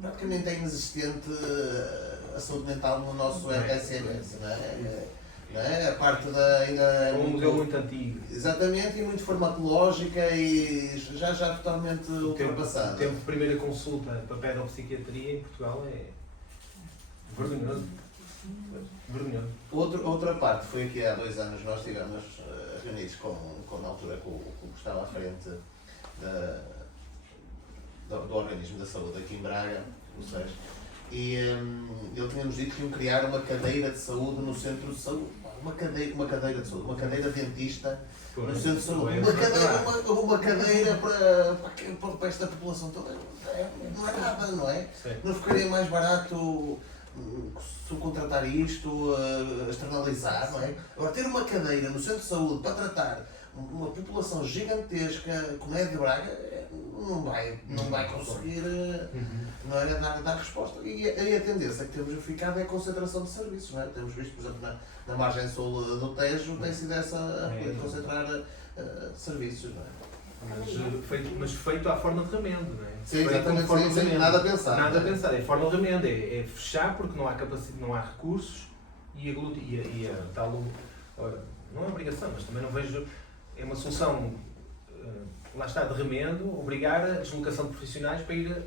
praticamente é inexistente a saúde mental no nosso SNS, não é? A parte ainda é um modelo muito antigo. Exatamente, e muito farmacológica e já totalmente ultrapassada. O tempo de primeira consulta para pedopsiquiatria em Portugal é vergonhoso. Outra parte foi aqui há 2 anos, nós estivemos reunidos na altura com o que estava à frente do organismo da saúde aqui em Braga, o SES, e ele tinha-nos dito que iam criar uma cadeira de saúde no centro de saúde. Uma cadeira de saúde, uma cadeira dentista no centro de saúde. Uma cadeira para esta população toda. Não é nada, não é? Não ficaria mais barato subcontratar isto, externalizar, não é? Agora, ter uma cadeira no centro de saúde para tratar uma população gigantesca como é de Braga não vai conseguir dar resposta. E a tendência que temos ficado é a concentração de serviços. Não é? Temos visto, por exemplo, na margem sul do Tejo, tem sido essa a concentrar serviços. Não é? Mas feito à forma de remendo, não é? Sim, exatamente, sem nada a pensar. Nada a pensar, é forma de remendo, é fechar porque não há capacidade, não há recursos e a tal, não é obrigação, mas também não vejo, é uma solução, lá está, de remendo, obrigar a deslocação de profissionais para ir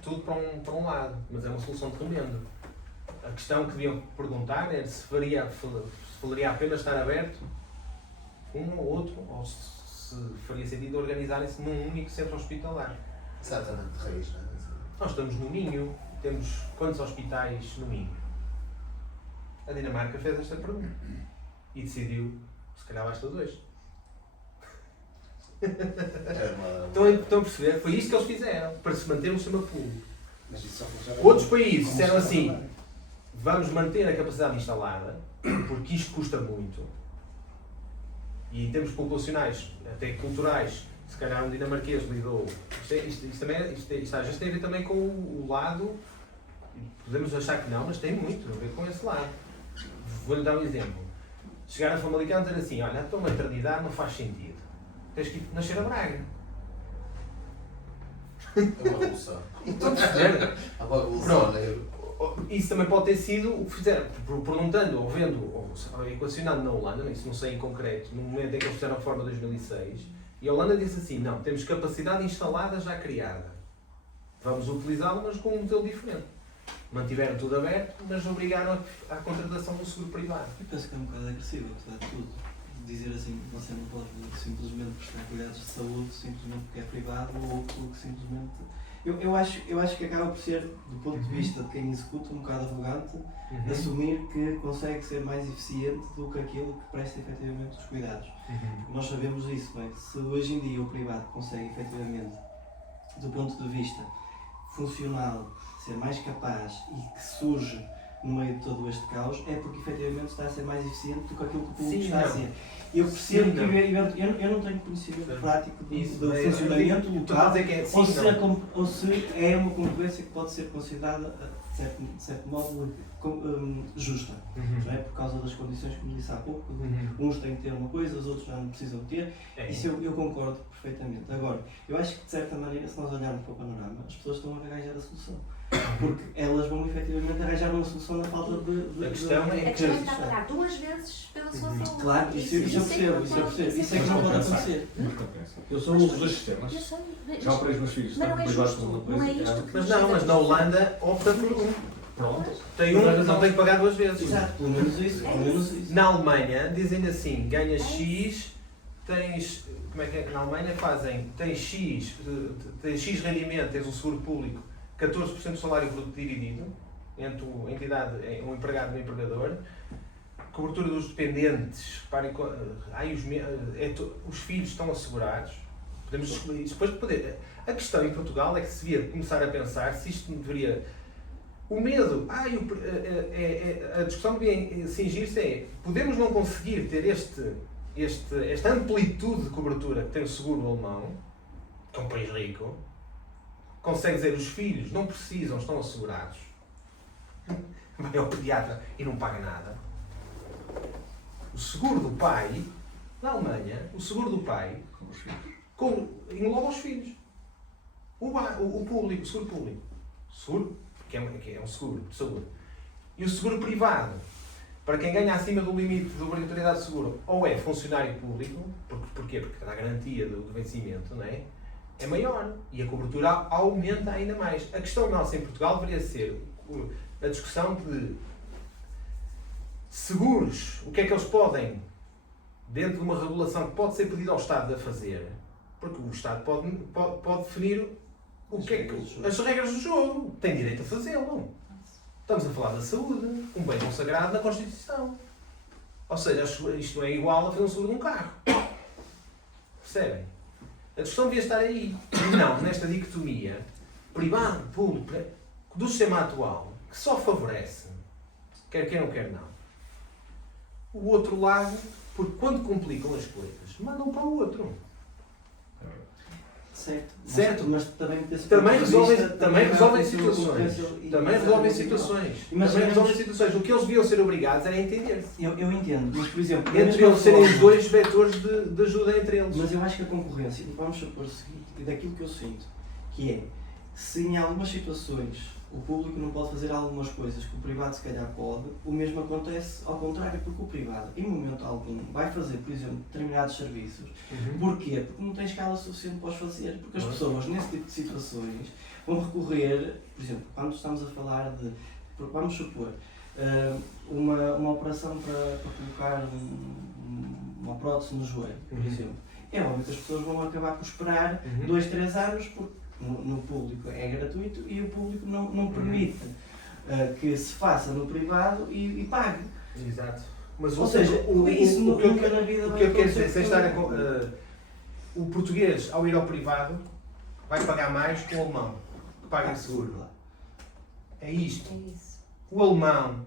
tudo para um lado, mas é uma solução de remendo. A questão que deviam perguntar é se valeria a pena estar aberto um ou outro, ou se faria sentido organizarem-se num único centro hospitalar. Exatamente, de raiz. Não é? Nós estamos no Minho, temos quantos hospitais no Minho? A Dinamarca fez esta pergunta e decidiu, se calhar basta 2. Estão a perceber? Foi isto que eles fizeram, para se manter um sistema público. Outros países disseram assim, vamos manter a capacidade instalada, porque isto custa muito. E em termos populacionais, até culturais, se calhar um dinamarquês lidou. Isto às vezes tem a ver também com o lado, podemos achar que não, mas tem muito a ver com esse lado. Vou-lhe dar um exemplo. Chegar a Famalicão e dizer assim, olha, a tua maternidade não faz sentido. Tens que ir nascer a Braga. É uma revolução. Estão a perceber? É uma revolução. Isso também pode ter sido o que fizeram, perguntando ou vendo, ou equacionando na Holanda, isso não sei em concreto, no momento em que eles fizeram a reforma de 2006, e a Holanda disse assim, não, temos capacidade instalada já criada, vamos utilizá-la, mas com um modelo diferente. Mantiveram tudo aberto, mas obrigaram à contratação do seguro privado. Eu penso que é um bocado agressivo, apesar de tudo. Dizer assim, você não pode simplesmente prestar cuidados de saúde simplesmente porque é privado ou porque simplesmente... Eu acho que acaba por ser, do ponto de vista de quem executa, um bocado arrogante assumir que consegue ser mais eficiente do que aquilo que presta efetivamente os cuidados. Nós sabemos isso, não é? Se hoje em dia o privado consegue efetivamente, do ponto de vista funcional, ser mais capaz e que surge no meio de todo este caos, é porque efetivamente está a ser mais eficiente do que aquilo que o público está a ser. Eu percebo que eu não tenho conhecimento prático do funcionamento local, ou se é uma concorrência que pode ser considerada, de certo modo, justa, não é? Por causa das condições que me disse há pouco, uns têm que ter uma coisa, os outros já não precisam ter, isso eu concordo perfeitamente. Agora, eu acho que de certa maneira, se nós olharmos para o panorama, as pessoas estão a arranjar a solução. Porque elas vão efetivamente arranjar uma solução na falta de... A questão é que está a pagar 2 vezes pela sua saúde. Claro, isso eu percebo. Isso é que não pode acontecer. Eu sou um dos sistemas. Já operei os meus filhos. Mas não é justo. Não é isto que mas na Holanda opta por um. Pronto. Tem um, não tem que pagar 2 vezes. Exato, pelo menos isso. Na Alemanha, dizem assim, ganhas X, tens... Como é que é? Na Alemanha fazem, tens X rendimento, tens um seguro público, 14% do salário bruto dividido entre a entidade, um empregado e um empregador, cobertura dos dependentes, os filhos estão assegurados, podemos escolher isso. Depois de poder. A questão em Portugal é que se devia começar a pensar se isto deveria. O medo, a discussão devia cingir-se podemos não conseguir ter esta amplitude de cobertura que tem o seguro alemão, que é um país rico, consegue dizer os filhos não precisam, estão assegurados, vai ao pediatra e não paga nada. O seguro do pai, na Alemanha, o seguro do pai engloba os filhos. O público, o seguro público, seguro, que é um seguro de saúde, e o seguro privado, para quem ganha acima do limite de obrigatoriedade de seguro, ou é funcionário público, porquê? Porque dá a garantia do vencimento, não é? É maior e a cobertura aumenta ainda mais. A questão nossa em Portugal deveria ser a discussão de seguros, o que é que eles podem, dentro de uma regulação que pode ser pedida ao Estado a fazer, porque o Estado pode definir o que é que, as regras do jogo, tem direito a fazê-lo. Estamos a falar da saúde, um bem consagrado na Constituição. Ou seja, isto não é igual a fazer um seguro de um carro. Percebem? A discussão devia estar aí. E não nesta dicotomia privado, público, do sistema atual, que só favorece, quer queira ou quer não. o outro lado, porque quando complicam as coisas, mandam para o outro. Certo, mas também resolvem situações. Também resolvem situações. O que eles deviam ser obrigados era a entender-se. Eu entendo, mas por exemplo... Entre eles serem os dois vetores de ajuda entre eles. Mas eu acho que a concorrência, vamos supor o seguinte, daquilo que eu sinto, que é, se em algumas situações o público não pode fazer algumas coisas que o privado se calhar pode, o mesmo acontece ao contrário, porque o privado, em momento algum, vai fazer, por exemplo, determinados serviços. Porquê? Porque não tem escala suficiente para os fazer. Porque as pessoas, nesse tipo de situações, vão recorrer, por exemplo, quando estamos a falar de, vamos supor, uma operação para colocar uma prótese no joelho, por exemplo. É óbvio que as pessoas vão acabar por esperar 2, 3 anos, porque no público é gratuito e o público não permite que se faça no privado e pague. Exato. Mas ou seja, isso nunca na vida o que eu quero dizer, sem estar o português, ao ir ao privado, vai pagar mais que o alemão, que paga seguro. É isto. O alemão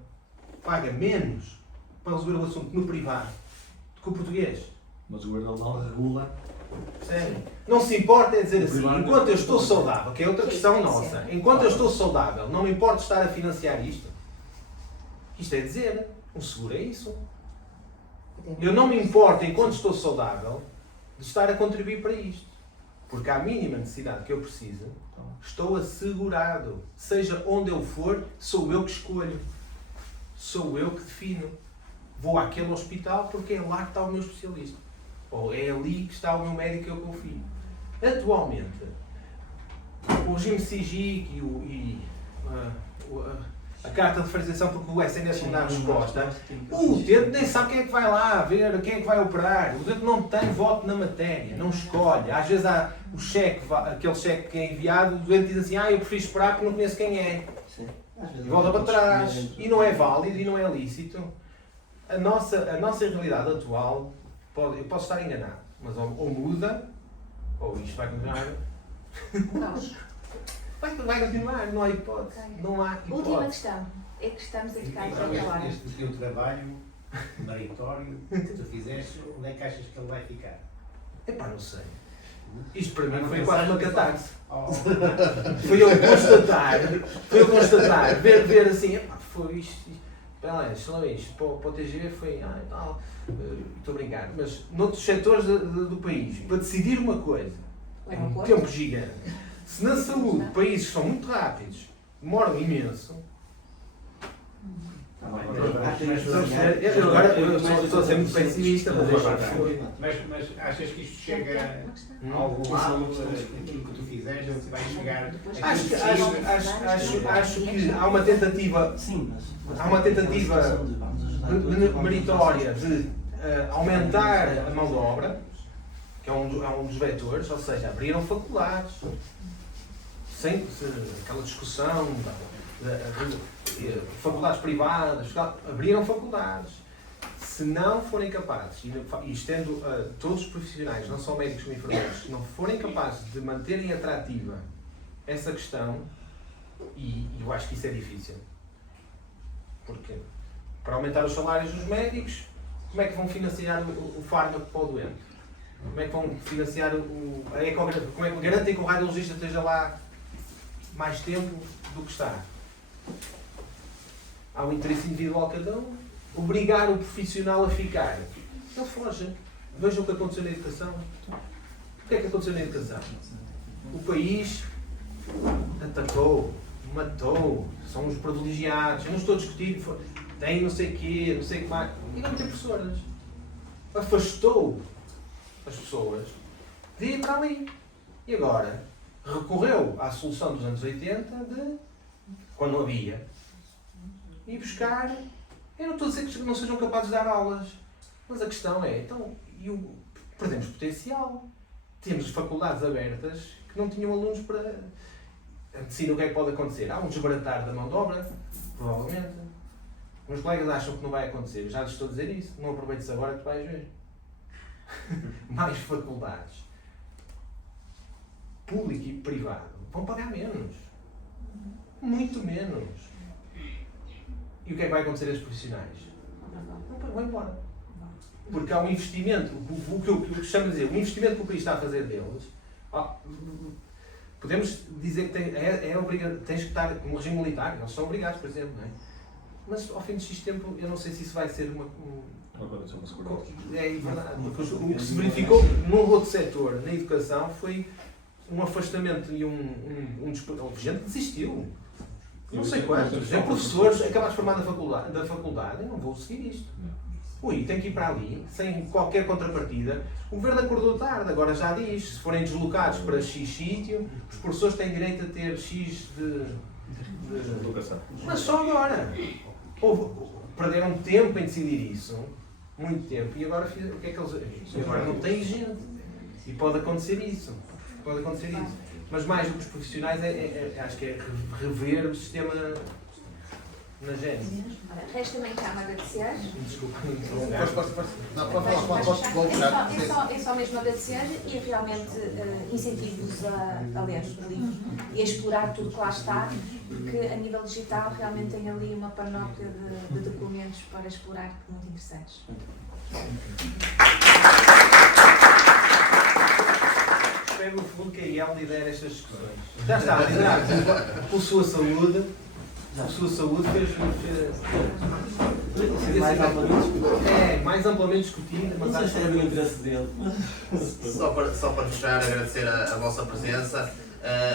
paga menos para resolver o assunto no privado do que o português. Mas o governo alemão regula. Percebe? Não se importa é dizer assim, enquanto eu estou saudável, que é outra questão nossa, enquanto eu estou saudável, não me importa estar a financiar isto. Isto é dizer, um seguro é isso. Eu não me importo, enquanto estou saudável, de estar a contribuir para isto. Porque à mínima necessidade que eu preciso, estou assegurado. Seja onde eu for, sou eu que escolho. Sou eu que defino. Vou àquele hospital porque é lá que está o meu especialista. Ou é ali que está o meu médico que eu confio. Atualmente, o regime SIGIC a carta de diferenciação, porque o SNS não dá resposta, o utente nem sabe quem é que vai lá ver, quem é que vai operar. O utente não tem voto na matéria, não escolhe. Às vezes há o cheque, aquele cheque que é enviado, o doente diz assim, eu prefiro esperar porque não conheço quem é. E volta para trás. E não é válido e não é lícito. A nossa realidade atual, eu posso estar enganado, mas ou muda, ou isto vai continuar. Vai continuar, não há hipótese. Não há hipótese. Última questão. É que estamos a ficar para falar. Este teu trabalho meritório que tu fizeste, onde é que achas que ele vai ficar? Epá, não sei. Isto para mim foi quase uma catarse. Foi eu constatar, ver assim, epá, foi isto. Espera lá, isto para o TGV foi, tal, estou a brincar, mas noutros setores do país, para decidir uma coisa, é um tempo gigante. Se na saúde, países que são muito rápidos, demoram imenso. Agora eu estou a ser muito pessimista, mas achas que isto chega a algum lado, aquilo que tu fizeste, vai chegar? Acho que há uma tentativa, meritória de aumentar a mão de obra, que é um dos vetores, ou seja, abriram faculdades. Sem aquela discussão, faculdades privadas, abriram faculdades. Se não forem capazes, e estendo todos os profissionais, não só médicos como enfermeiros, não forem capazes de manterem atrativa essa questão, e eu acho que isso é difícil. Porque para aumentar os salários dos médicos, como é que vão financiar o fármaco para o doente? Como é que vão financiar a ecografia? Como é que garantem que o radiologista esteja lá mais tempo do que está? Há um interesse individual cada um. Obrigar o profissional a ficar. Ele foge. Vejam o que aconteceu na educação. O que é que aconteceu na educação? O país atacou, matou, são os privilegiados. Eu não estou a discutir, tem não sei o quê, não sei o que mais. E não tem professoras. Afastou as pessoas de ir para ali. E agora recorreu à solução dos anos 80 de, quando não havia, ir buscar. Eu não estou a dizer que não sejam capazes de dar aulas, mas a questão é, então, perdemos potencial. Temos faculdades abertas que não tinham alunos para... A medicina, o que é que pode acontecer? Há um desbaratar da mão de obra, provavelmente. Meus colegas acham que não vai acontecer, já lhes estou a dizer isso, não aproveites agora que tu vais ver. Mais faculdades, público e privado, vão pagar menos. Muito menos. E o que é que vai acontecer a estes profissionais? Não, vão embora. Porque há um investimento, o que eu chamo de dizer, o investimento que o país está a fazer deles, podemos dizer que tens que estar no regime militar, eles são obrigados, por exemplo, não é? Mas ao fim de X tempo, eu não sei se isso vai ser uma segurança. É verdade, porque o que se verificou num outro setor, na educação, foi um afastamento e gente que desistiu. Não sei quantos. É professores acabados de formar da faculdade, eu não vou seguir isto. Ui, tem que ir para ali, sem qualquer contrapartida. O governo acordou tarde, agora já diz, se forem deslocados para X sítio, os professores têm direito a ter X de educação. Mas só agora. Perderam tempo em decidir isso, muito tempo, e agora o que é que eles... Agora não tem gente. E pode acontecer isso. Mas mais do que os profissionais, acho que é rever o sistema na gênese. Resta-me então agradecer. Desculpa. É só mesmo agradecer e realmente incentivo-vos a ler o livro e a explorar tudo que lá está, porque a nível digital realmente tem ali uma panóplia de documentos para explorar muito interessantes. Espero no fundo que a IEL lidere estas discussões. Já está a liderar por sua saúde. A sua saúde fez mais amplamente discutida. Mas acho que era o interesse dele. Só para fechar, agradecer a vossa presença,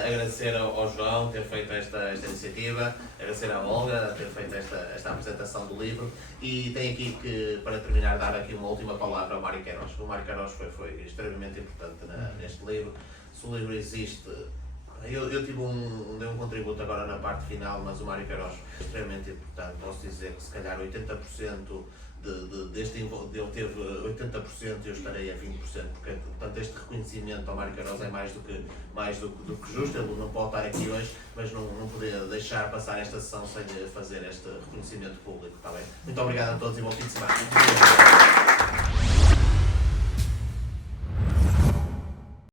agradecer ao João ter feito esta iniciativa, agradecer à Olga ter feito esta apresentação do livro e tenho aqui que, para terminar, dar aqui uma última palavra ao Mário Queiroz. O Mário Queiroz foi extremamente importante neste livro. Se o livro existe... Eu dei um contributo agora na parte final, mas o Mário Queiroz é extremamente importante. Posso dizer que se calhar 80% ele teve 80% e eu estarei a 20%, porque portanto este reconhecimento ao Mário Queiroz é mais do que justo. Ele não pode estar aqui hoje, mas não poderia deixar passar esta sessão sem fazer este reconhecimento público, está bem? Muito obrigado a todos e bom fim de semana.